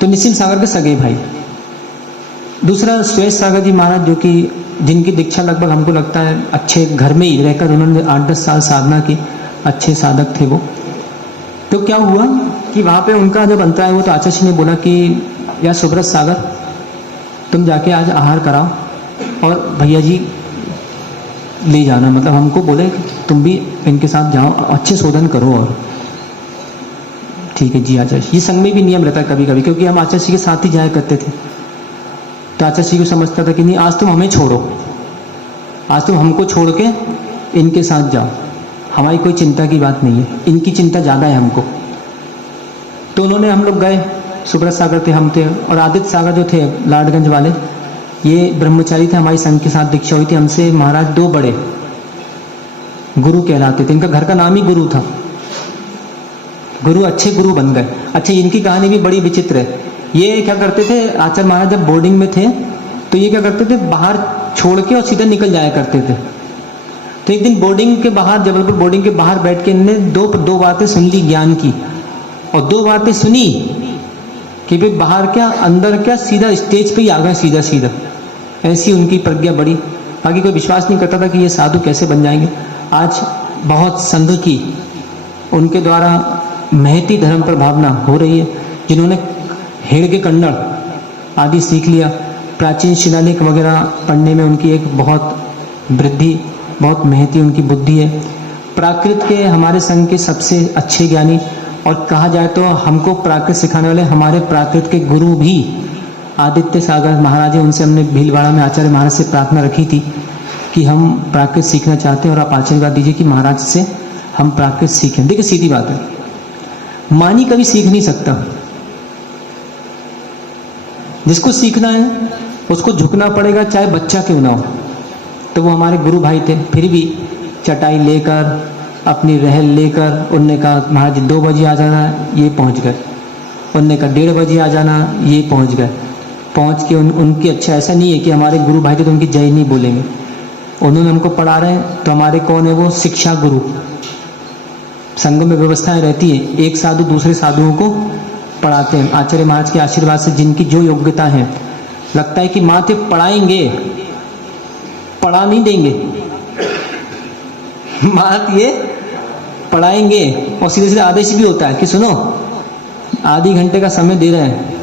तो निस्सिम सागर के सगे भाई। दूसरा श्वेश सागर जी महाराज जो कि जिनकी दीक्षा लगभग हमको लगता है अच्छे घर में ही रहकर उन्होंने 8-10 साल साधना की, अच्छे साधक थे वो। तो क्या हुआ कि वहाँ पे उनका जब अंतराय हुआ तो आचार्य जी ने बोला कि यार सुब्रत सागर तुम जाके आज आहार कराओ और भैया जी ले जाना, मतलब हमको बोले कि तुम भी इनके साथ जाओ, अच्छे शोधन करो। और ठीक है जी आचार्य। ये संघ में भी नियम रहता है कभी कभी, क्योंकि हम आचार्य जी के साथ ही जाया करते थे। तो आचार्य जी को समझता था कि नहीं आज तुम हमें छोड़ो, आज तुम हमको छोड़ के इनके साथ जाओ, हमारी कोई चिंता की बात नहीं है, इनकी चिंता ज़्यादा है हमको। तो उन्होंने, हम लोग गए, सुब्रत सागर थे, हम थे, और आदित्य सागर जो थे लाडगंज वाले, ये ब्रह्मचारी थे, हमारी संघ के साथ दीक्षा हुई थी। हमसे महाराज 2 बड़े गुरु कहलाते थे, इनका घर का नाम ही गुरु था, गुरु, अच्छे गुरु बन गए। अच्छा, इनकी कहानी भी बड़ी विचित्र है। ये क्या करते थे, आचार्य महाराज जब बोर्डिंग में थे तो ये क्या करते थे, बाहर छोड़ के और सीधा निकल जाया करते थे। तो एक दिन बोर्डिंग के बाहर, जबलपुर बोर्डिंग के बाहर बैठ के इनने दो बातें सुन ली ज्ञान की, और दो बातें सुनी कि भाई बाहर क्या अंदर क्या, सीधा स्टेज पे ही आ गए सीधा सीधा। ऐसी उनकी प्रज्ञा बड़ी, बाकी कोई विश्वास नहीं करता था कि ये साधु कैसे बन जाएंगे। आज बहुत संघ की उनके द्वारा महती धर्म पर भावना हो रही है। जिन्होंने हेड़ के कन्नड़ आदि सीख लिया, प्राचीन शिलालेख वगैरह पढ़ने में उनकी एक बहुत वृद्धि, बहुत महती उनकी बुद्धि है। प्राकृत के हमारे संघ के सबसे अच्छे ज्ञानी, और कहा जाए तो हमको प्राकृत सिखाने वाले हमारे प्राकृत के गुरु भी आदित्य सागर महाराज हैं। उनसे हमने भीलवाड़ा में आचार्य महाराज से प्रार्थना रखी थी कि हम प्राकृत सीखना चाहते हैं और आप आशीर्वाद दीजिए कि महाराज से हम प्राकृत सीखें। देखिए सीधी बात है, मानी कभी सीख नहीं सकता। जिसको सीखना है उसको झुकना पड़ेगा, चाहे बच्चा क्यों ना हो। तो वो हमारे गुरु भाई थे, फिर भी चटाई लेकर अपनी रहल लेकर उनने कहा महाराज 2 बजे आ जाना, ये पहुंच गए। उनने कहा 1:30 बजे आ जाना, ये पहुंच गए। पहुंच के उनकी, अच्छा ऐसा नहीं है कि हमारे गुरु भाई थे तो उनकी जय नहीं बोलेंगे। उन्होंने हमको पढ़ा रहे हैं तो हमारे कौन है वो, शिक्षा गुरु। संघ में व्यवस्थाएं रहती है, एक साधु दूसरे साधुओं को पढ़ाते हैं। आचार्य महाराज के आशीर्वाद से जिनकी जो योग्यता है, लगता है कि माते पढ़ाएंगे, पढ़ा नहीं देंगे। मात ये पढ़ाएंगे, और सीधे सीधे आदेश भी होता है कि सुनो आधी घंटे का समय दे रहे हैं,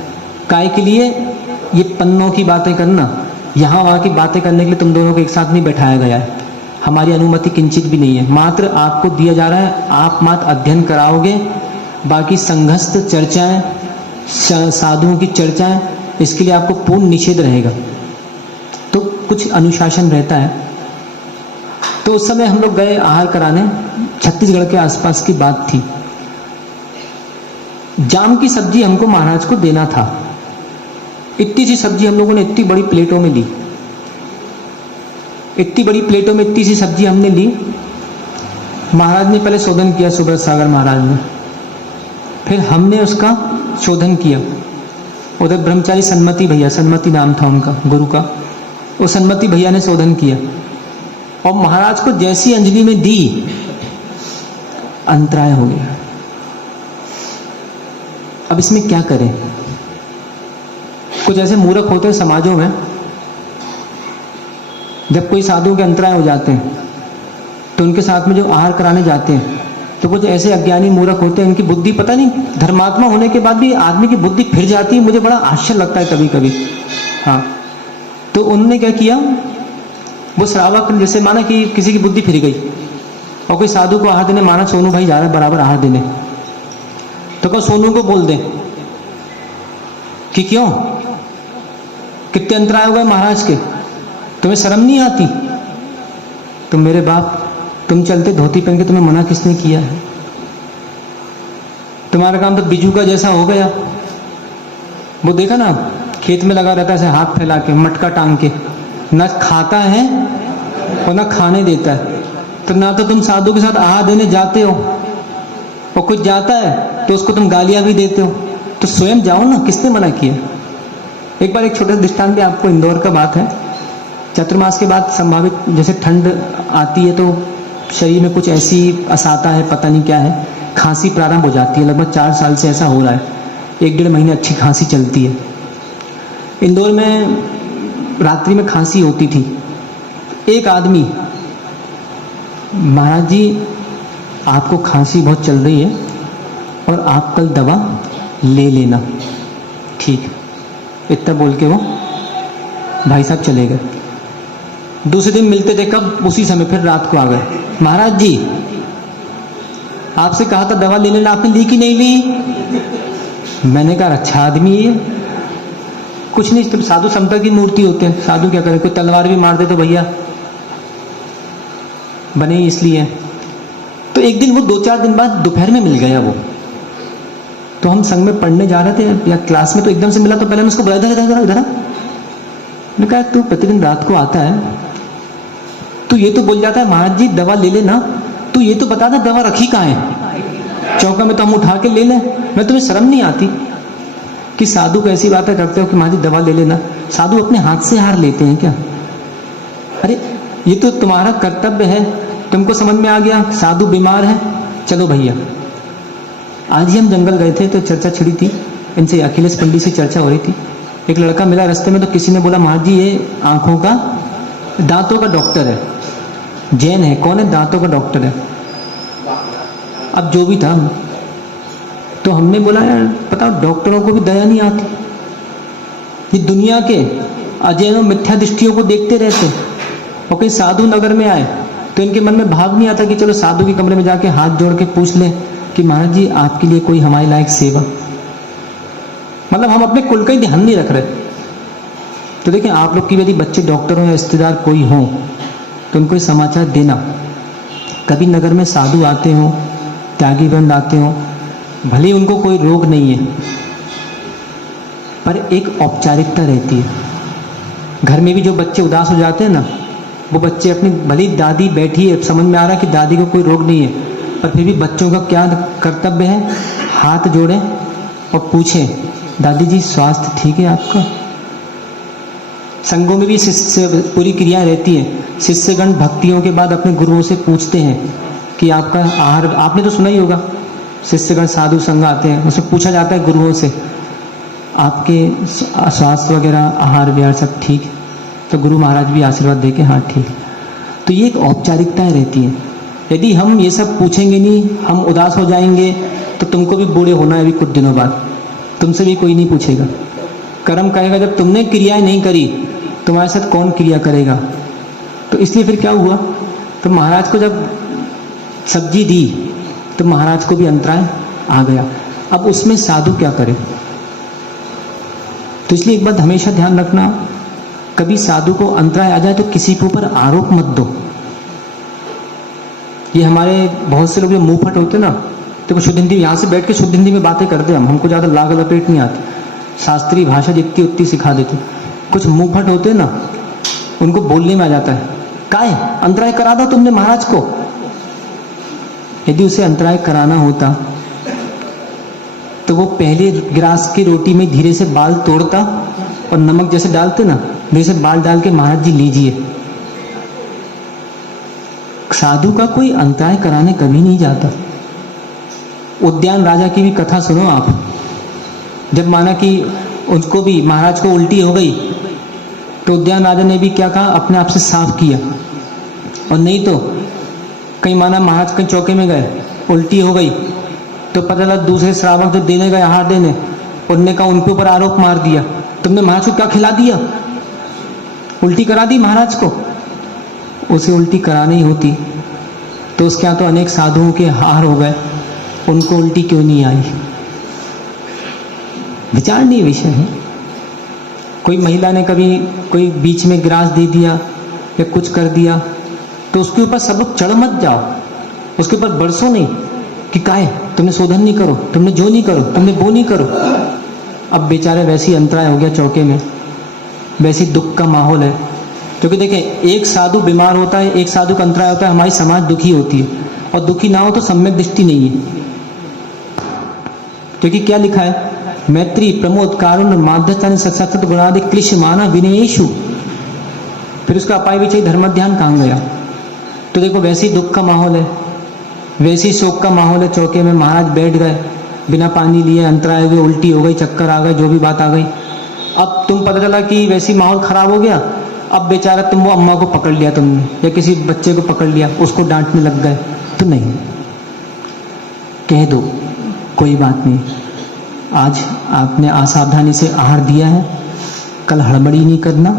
काय के लिए, ये पन्नों की बातें करना, यहाँ वहाँ की बातें करने के लिए तुम दोनों को एक साथ नहीं बैठाया गया है। हमारी अनुमति किंचित भी नहीं है। मात्र आपको दिया जा रहा है, आप मात्र अध्ययन कराओगे, बाकी संघस्थ चर्चाएं, साधुओं की चर्चाएं, इसके लिए आपको पूर्ण निषेध रहेगा। तो कुछ अनुशासन रहता है। तो उस समय हम लोग गए आहार कराने, छत्तीसगढ़ के आसपास की बात थी। जाम की सब्जी हमको महाराज को देना था। इतनी सी सब्जी हम लोगों ने इतनी बड़ी प्लेटों में ली, इतनी बड़ी प्लेटों में इतनी सी सब्जी हमने ली। महाराज ने पहले शोधन किया, सुब्रत सागर महाराज ने, फिर हमने उसका शोधन किया। उधर ब्रह्मचारी सन्मति भैया, सन्मति नाम था उनका गुरु का, वो सन्मति भैया ने शोधन किया। और महाराज को जैसी अंजलि में दी, अंतराय हो गया। अब इसमें क्या करें? कुछ ऐसे मूर्ख होते हैं समाजों में, जब कोई साधु के अंतराय हो जाते हैं तो उनके साथ में जो आहार कराने जाते हैं, तो कुछ ऐसे अज्ञानी मूर्ख होते हैं, इनकी बुद्धि पता नहीं, धर्मात्मा होने के बाद भी आदमी की बुद्धि फिर जाती है। मुझे बड़ा आश्चर्य लगता है कभी कभी। हाँ, तो उन्होंने क्या किया, वो श्रावक, जैसे माना कि किसी की बुद्धि फिर गई और कोई साधु को आहार देने, माना सोनू भाई जा रहा है बराबर आहार देने, तो कहो सोनू को बोल दे कि क्यों, कितने अंतराय हो गए महाराज के, तुम्हें शर्म नहीं आती? तुम मेरे बाप, तुम चलते धोती पहन के, तुम्हें मना किसने किया है? तुम्हारा काम तो बिजू का जैसा हो गया। वो देखा ना, खेत में लगा रहता है ऐसे हाथ फैला के, मटका टांग के, ना खाता है और ना खाने देता है। तो ना तो तुम साधु के साथ आहार देने जाते हो, और कुछ जाता है तो उसको तुम गालियां भी देते हो। तो स्वयं जाओ ना, किसने मना किया? एक बार एक छोटा सा दृष्टांत भी आपको, इंदौर का बात है। चतुर्मास के बाद संभावित जैसे ठंड आती है तो शरीर में कुछ ऐसी असाता है, पता नहीं क्या है, खांसी प्रारंभ हो जाती है। लगभग 4 साल से ऐसा हो रहा है, 1-1.5 महीने अच्छी खांसी चलती है। इंदौर में रात्रि में खांसी होती थी। एक आदमी, महाराज जी आपको खांसी बहुत चल रही है और आप कल दवा ले लेना, ठीक? इतना बोल के वो भाई साहब चले गए। दूसरे दिन मिलते थे, कब? उसी समय, फिर रात को आ गए। महाराज जी आपसे कहा था दवा ले लेना, आपने ली कि नहीं ली? मैंने कहा अच्छा आदमी है, कुछ नहीं, तुम साधु समता की मूर्ति होते हैं, साधु क्या करें, कोई तलवार भी मार दे तो भैया बने ही इसलिए। तो एक दिन वो 2-4 दिन बाद दोपहर में मिल गया वो। तो हम संग में पढ़ने जा रहे थे या क्लास में, तो एकदम से मिला। तो पहले मैं उसको बोला, इधर इधर इधर, मैंने कहा तू प्रतिदिन रात को आता है, तू ये तो बोल जाता है महाराज जी दवा ले लेना, तू ये तो बता दे दवा रखी कहाँ है? चौका में तो हम उठा के ले लें। मैं तुम्हें शर्म नहीं आती कि साधु को ऐसी बातें करते हो कि माँ जी दवा ले लेना। साधु अपने हाथ से हार लेते हैं क्या? अरे ये तो तुम्हारा कर्तव्य है, तुमको समझ में आ गया साधु बीमार है, चलो भैया। आज ही हम जंगल गए थे तो चर्चा छिड़ी थी, इनसे अखिलेश पंडित से चर्चा हो रही थी। एक लड़का मिला रास्ते में तो किसी ने बोला महाराज जी ये आंखों का दांतों का डॉक्टर है, जैन है। कौन है? दांतों का डॉक्टर है। अब जो भी था तो हमने बोला यार पता डॉक्टरों को भी दया नहीं आती, ये दुनिया के अजैनों मिथ्या दृष्टियों को देखते रहते। और कहीं साधु नगर में आए तो इनके मन में भाव नहीं आता कि चलो साधु के कमरे में जाके हाथ जोड़ के पूछ ले कि महाराज जी आपके लिए कोई हमारे लायक सेवा। मतलब हम अपने कुल का ही ध्यान नहीं रख रहे। तो देखिए आप लोग की यदि बच्चे डॉक्टर हो या रिश्तेदार कोई हो तो उनको ये समाचार देना, कभी नगर में साधु आते हो, त्यागी वृंद आते हो, भले उनको कोई रोग नहीं है पर एक औपचारिकता रहती है। घर में भी जो बच्चे उदास हो जाते हैं ना, वो बच्चे अपनी भली दादी बैठी है, समझ में आ रहा है कि दादी को कोई रोग नहीं है, पर फिर भी बच्चों का क्या कर्तव्य है? हाथ जोड़ें और पूछें दादी जी स्वास्थ्य ठीक है आपका? संघों में भी शिष्य पूरी क्रिया रहती है। शिष्यगण भक्तियों के बाद अपने गुरुओं से पूछते हैं कि आपका आहार, आपने तो सुना ही होगा, शिष्यगण साधु संघ आते हैं, उसमें पूछा जाता है गुरुओं से आपके स्वास्थ्य वगैरह आहार विहार सब ठीक? तो गुरु महाराज भी आशीर्वाद दे के हाँ ठीक। तो ये एक औपचारिकताएं रहती हैं। यदि हम ये सब पूछेंगे नहीं, हम उदास हो जाएंगे, तो तुमको भी बूढ़े होना है अभी कुछ दिनों बाद, तुमसे भी कोई नहीं पूछेगा। कर्म कहेगा जब तुमने क्रियाएं नहीं करी तुम्हारे साथ कौन क्रिया करेगा? तो इसलिए फिर क्या हुआ, तो महाराज को जब सब्जी दी तो महाराज को भी अंतराय आ गया। अब उसमें साधु क्या करे? तो इसलिए एक बात हमेशा ध्यान रखना, कभी साधु को अंतराय आ जाए तो किसी के ऊपर आरोप मत दो। ये हमारे बहुत से लोग जो मुंह फट होते ना, तो शुद्ध हिंदी यहाँ से बैठ के शुद्ध हिंदी में बातें करते हैं, हमको ज़्यादा लाग लपेट नहीं आती, शास्त्रीय भाषा जितनी उतनी सिखा देते। कुछ मुंह फट होते ना, उनको बोलने में आ जाता है काय अंतराय करा दो तुमने महाराज को। यदि उसे अंतराय कराना होता तो वो पहले गिलास की रोटी में धीरे से बाल तोड़ता और नमक जैसे डालते ना, धीरे से बाल डाल के महाराज जी लीजिए। साधु का कोई अंतराय कराने कभी नहीं जाता। उद्यान राजा की भी कथा सुनो आप। जब माना कि उसको भी महाराज को उल्टी हो गई तो उद्यान राजा ने भी क्या कहा, अपने आप से साफ किया। और नहीं तो कहीं माना महाराज कहीं चौके में गए, उल्टी हो गई, तो पता चला दूसरे श्रावक जो देने गए आहार देने, उनने कहा उनके ऊपर आरोप मार दिया, तुमने महाराज को क्या खिला दिया, उल्टी करा दी महाराज को। उसे उल्टी करानी होती तो उसके यहाँ तो अनेक साधुओं के हार हो गए, उनको उल्टी क्यों नहीं आई? विचारणीय विषय है। कोई महिला ने कभी कोई बीच में गिलास दे दिया या कुछ कर दिया तो उसके ऊपर सब लोग चढ़ मत जाओ, उसके ऊपर बरसो नहीं कि काहे तुमने शोधन नहीं करो, तुमने जो नहीं करो, तुमने वो नहीं करो। अब बेचारे वैसी अंतराय हो गया चौके में, वैसी दुख का माहौल है। क्योंकि देखें एक साधु बीमार होता है, एक साधु का अंतराय होता है, हमारी समाज दुखी होती है। और दुखी ना हो तो सम्यक दृष्टि नहीं है। क्योंकि क्या लिखा है, मैत्री प्रमोद कारुण्य माध्यस्थान सत्सत गुणादि क्लिश माना विनयेषु। फिर उसका अपाय विचय धर्म ध्यान कहाँ गया? तो देखो वैसी दुख का माहौल है, वैसी शोक का माहौल है। चौके में महाराज बैठ गए, बिना पानी लिए अंतराय हुए, उल्टी हो गई, चक्कर आ गए, जो भी बात आ गई। अब तुम पता चला कि वैसी माहौल खराब हो गया, अब बेचारा तुम वो अम्मा को पकड़ लिया तुमने, या किसी बच्चे को पकड़ लिया, उसको डांटने लग गए। तो नहीं, कह दो कोई बात नहीं, आज आपने असावधानी से आहार दिया है, कल हड़बड़ी नहीं करना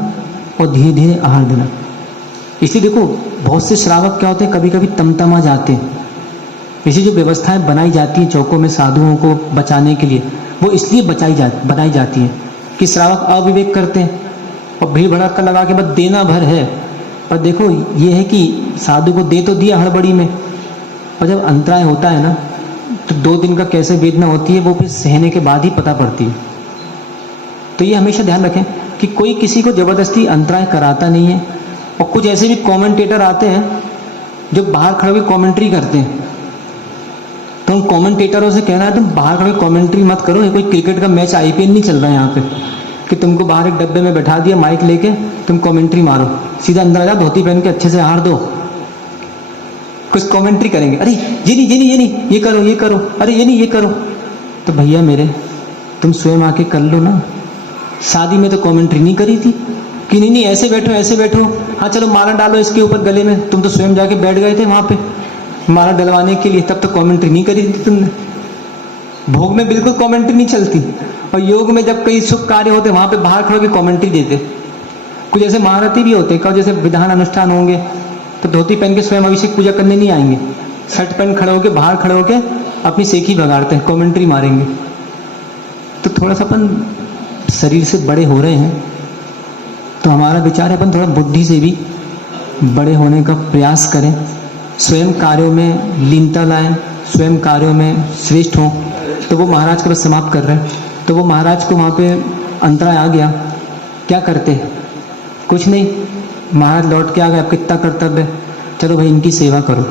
और धीरे धीरे आहार देना। इसलिए देखो बहुत से श्रावक क्या होते हैं, कभी कभी तमतमा जाते हैं। इसी जो व्यवस्थाएं बनाई जाती हैं चौकों में साधुओं को बचाने के लिए, वो इसलिए बनाई जाती हैं कि श्रावक अविवेक करते हैं और भीड़ भड़का लगा के बस देना भर है। पर देखो ये है कि साधु को दे तो दिया हड़बड़ी में, और जब अंतराय होता है ना तो 2 दिन का कैसे वेदना होती है वो फिर सहने के बाद ही पता पड़ती है। तो ये हमेशा ध्यान रखें कि कोई किसी को जबरदस्ती अंतराय कराता नहीं है। और कुछ ऐसे भी कमेंटेटर आते हैं जो बाहर खड़े होकर कमेंट्री करते हैं, तो उन कमेंटेटरों से कहना है तुम बाहर खड़े कमेंट्री मत करो, ये कोई क्रिकेट का मैच आईपीएल नहीं चल रहा है यहाँ पे कि तुमको बाहर एक डब्बे में बैठा दिया माइक लेके तुम कमेंट्री मारो। सीधा अंदर आ जाओ, धोती पहन के अच्छे से हार दो, कुछ कमेंट्री करेंगे, अरे ये नहीं ये करो, अरे ये नहीं ये करो। तो भैया मेरे तुम स्वयं आके कर लो ना। शादी में तो कमेंट्री नहीं करी थी कि नहीं ऐसे बैठो, हाँ चलो माला डालो इसके ऊपर गले में, तुम तो स्वयं जाके बैठ गए थे वहां पे माला डलवाने के लिए, तब तो कमेंट्री नहीं करी थी तुमने। भोग में बिल्कुल कमेंट्री नहीं चलती, और योग में जब कई शुभ कार्य होते वहां पे बाहर खड़े होकर कमेंट्री देते। कुछ ऐसे महारथी भी होते हैं, जैसे विधान अनुष्ठान होंगे तो धोती पहन के स्वयं अभिषेक पूजा करने नहीं आएंगे, शर्ट पहन खड़े होकर बाहर खड़े होकर अपनी सेखी भगाड़ते हैं, कमेंट्री मारेंगे। तो थोड़ा सा अपन शरीर से बड़े हो रहे हैं तो हमारा विचार है अपन थोड़ा बुद्धि से भी बड़े होने का प्रयास करें, स्वयं कार्यों में लीनता लाएं, स्वयं कार्यों में श्रेष्ठ हों। तो वो महाराज का बस समाप्त कर रहे हैं, तो वो महाराज को वहाँ पे अंतराय आ गया, क्या करते? कुछ नहीं, महाराज लौट के आ गए, अब कितना कर्तव्य है, चलो भाई इनकी सेवा करो।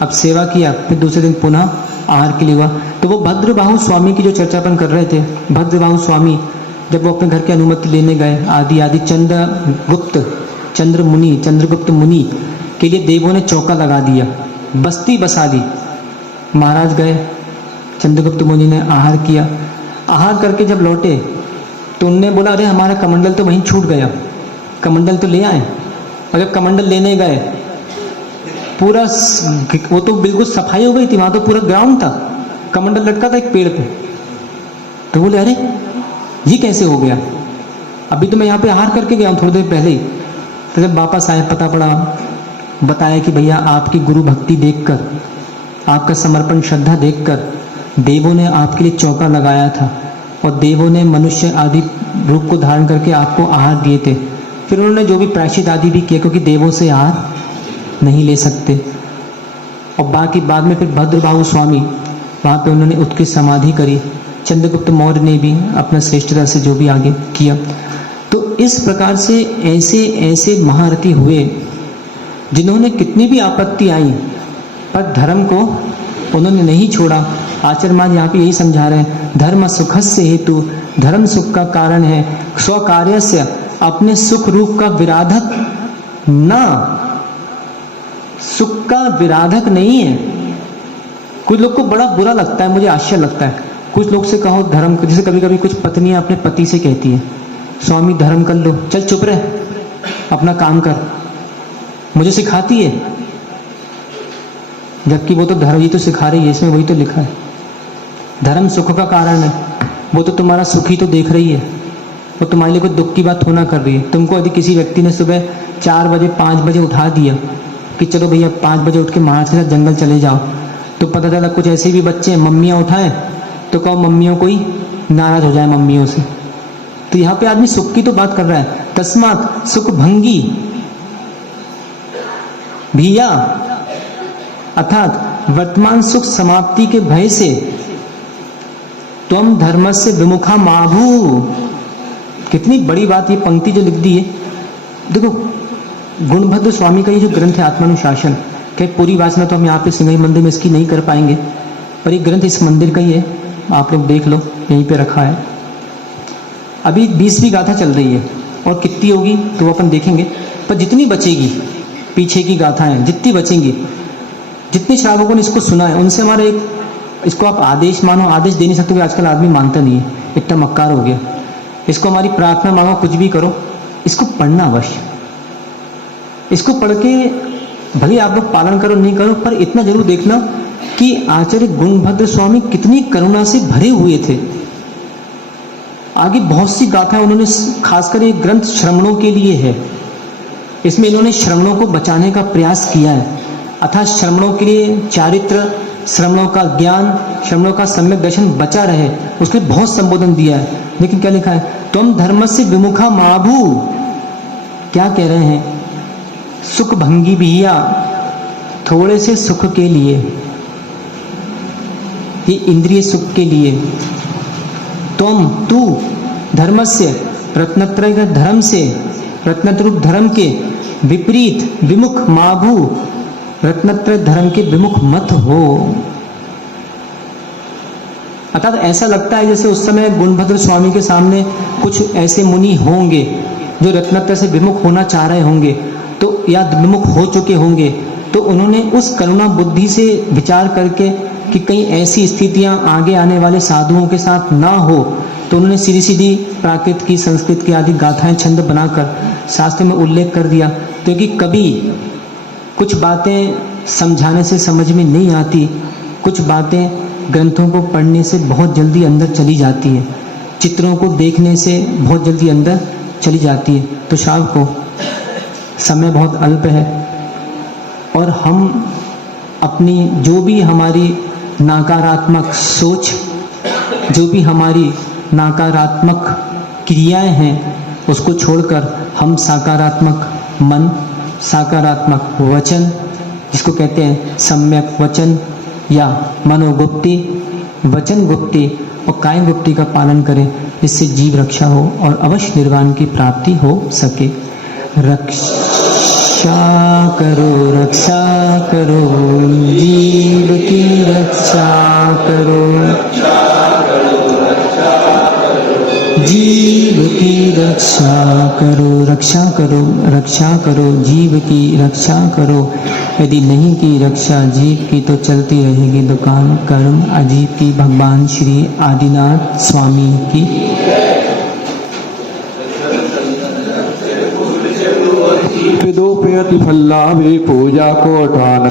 अब सेवा किया, फिर दूसरे दिन पुनः आहार के लिए हुआ। तो वो भद्रबाहु स्वामी की जो चर्चा अपन कर रहे थे, भद्रबाहु स्वामी जब वो अपने घर की अनुमति लेने गए, आदि चंद्रगुप्त मुनि के लिए देवों ने चौका लगा दिया, बस्ती बसा दी। महाराज गए, चंद्रगुप्त मुनि ने आहार किया, आहार करके जब लौटे तो उनने बोला अरे हमारा कमंडल तो वहीं छूट गया, कमंडल तो ले आए। और जब कमंडल लेने गए पूरा वो तो बिल्कुल सफाई हो गई थी, वहां तो पूरा ग्राउंड था, कमंडल लटका था एक पेड़ पे। तो बोले अरे ये कैसे हो गया, अभी तो मैं यहाँ पे आहार करके गया हूँ थोड़ी देर पहले ही। तो जब वापस आए पता पड़ा, बताया कि भैया आपकी गुरु भक्ति देखकर, आपका समर्पण श्रद्धा देखकर देवों ने आपके लिए चौका लगाया था, और देवों ने मनुष्य आदि रूप को धारण करके आपको आहार दिए थे। फिर उन्होंने जो भी प्रायश्चित आदि भी किए, क्योंकि देवों से आहार नहीं ले सकते। और बाकी बाद में फिर भद्रबाहु स्वामी वहाँ पे उन्होंने उत्कृष्ट समाधि करी, चंद्रगुप्त मौर्य ने भी अपना श्रेष्ठता से जो भी आगे किया। तो इस प्रकार से ऐसे ऐसे महारथी हुए जिन्होंने कितनी भी आपत्ति आई पर धर्म को उन्होंने नहीं छोड़ा। आचार्य महाराज यहाँ पे यही समझा रहे हैं, धर्म सुखस्य हेतु, धर्म सुख का कारण है, स्वकार्य से अपने सुख रूप का विराधक ना, सुख का विराधक नहीं है। कुछ लोग को बड़ा बुरा लगता है, मुझे आश्चर्य लगता है, कुछ लोग से कहो धर्म, जैसे कभी कभी कुछ पत्नियां अपने पति से कहती है स्वामी धर्म कर लो, चल चुप रह अपना काम कर, मुझे सिखाती है, जबकि वो तो धर्म ही तो सिखा रही है, इसमें वही तो लिखा है धर्म सुख का कारण है। वो तो तुम्हारा सुख ही तो देख रही है, वो तुम्हारे लिए कोई दुख की बात होना कर रही है। तुमको यदि किसी व्यक्ति ने सुबह 4 बजे 5 बजे उठा दिया कि चलो भैया 5 बजे उठ के महाराज के साथ जंगल चले जाओ, तो पता चला कुछ ऐसे भी बच्चे मम्मियाँ उठाएं तो कहो मम्मियों को ही नाराज हो जाए मम्मियों से। तो यहाँ पे आदमी सुख की तो बात कर रहा है, तस्मात सुख भंगी भिया, अर्थात वर्तमान सुख समाप्ति के भय से त्वम धर्म से विमुखा माभू। कितनी बड़ी बात ये पंक्ति जो लिख दी है। देखो गुणभद्र स्वामी का ये जो ग्रंथ है आत्मानुशासन, क्या पूरी वासना तो हम यहाँ पे सिंगई मंदिर में इसकी नहीं कर पाएंगे, पर ये ग्रंथ इस मंदिर का ही है, आप लोग देख लो यहीं पे रखा है। अभी 20वीं गाथा चल रही है और कितनी होगी तो वो अपन देखेंगे, पर जितनी बचेगी पीछे की गाथाएं जितनी बचेंगी, जितने श्रावकों ने इसको सुना है उनसे हमारे एक, इसको आप आदेश मानो, आदेश दे नहीं सकते, आजकल आदमी मानता नहीं है, इतना मक्कार हो गया। इसको हमारी प्रार्थना मानो, कुछ भी करो, इसको पढ़ना अवश्य, इसको पढ़ के भले आप लोग पालन करो नहीं करो, पर इतना जरूर देखना कि आचार्य गुणभद्र स्वामी कितनी करुणा से भरे हुए थे। आगे बहुत सी गाथाएं उन्होंने, खासकर ये ग्रंथ श्रमणों के लिए है, इसमें इन्होंने श्रमणों को बचाने का प्रयास किया है, अर्थात श्रमणों के लिए चारित्र, श्रमणों का ज्ञान, श्रमणों का सम्यक दर्शन बचा रहे, उसके लिए बहुत संबोधन दिया है। लेकिन क्या लिखा है, तुम धर्म से विमुखा माभू, क्या कह रहे हैं, सुख भंगी भैया, थोड़े से सुख के लिए, ये इंद्रिय सुख के लिए, तू धर्मस्य, रत्नत्रय के धर्म से, रत्नत्र रूप धर्म के विपरीत विमुख माभू, रत्नत्रय धर्म के विमुख मत हो। अर्थात ऐसा लगता है जैसे उस समय गुणभद्र स्वामी के सामने कुछ ऐसे मुनि होंगे जो रत्नत्र से विमुख होना चाह रहे होंगे, तो या विमुख हो चुके होंगे, तो उन्होंने उस करुणा बुद्धि से विचार करके कि कहीं ऐसी स्थितियां आगे आने वाले साधुओं के साथ ना हो, तो उन्होंने सीधी सीधी प्राकृत की, संस्कृत की आदि गाथाएं छंद बनाकर शास्त्र में उल्लेख कर दिया। क्योंकि कभी कुछ बातें समझाने से समझ में नहीं आती, कुछ बातें ग्रंथों को पढ़ने से बहुत जल्दी अंदर चली जाती है, चित्रों को देखने से बहुत जल्दी अंदर चली जाती है। तो शाम को समय बहुत अल्प है और हम अपनी जो भी हमारी नकारात्मक सोच, जो भी हमारी नकारात्मक क्रियाएं हैं, उसको छोड़कर हम सकारात्मक मन, सकारात्मक वचन, जिसको कहते हैं सम्यक वचन या मनोगुप्ति, वचन गुप्ति और काय गुप्ति का पालन करें, इससे जीव रक्षा हो और अवश्य निर्वाण की प्राप्ति हो सके। रक्षा करो जीव की रक्षा करो, जीव की रक्षा करो जीव की रक्षा करो। यदि नहीं की रक्षा जीव की तो चलती रहेगी दुकान कर्म अजीब की। भगवान श्री आदिनाथ स्वामी की। विदोपयति फल्लाभे पूजा को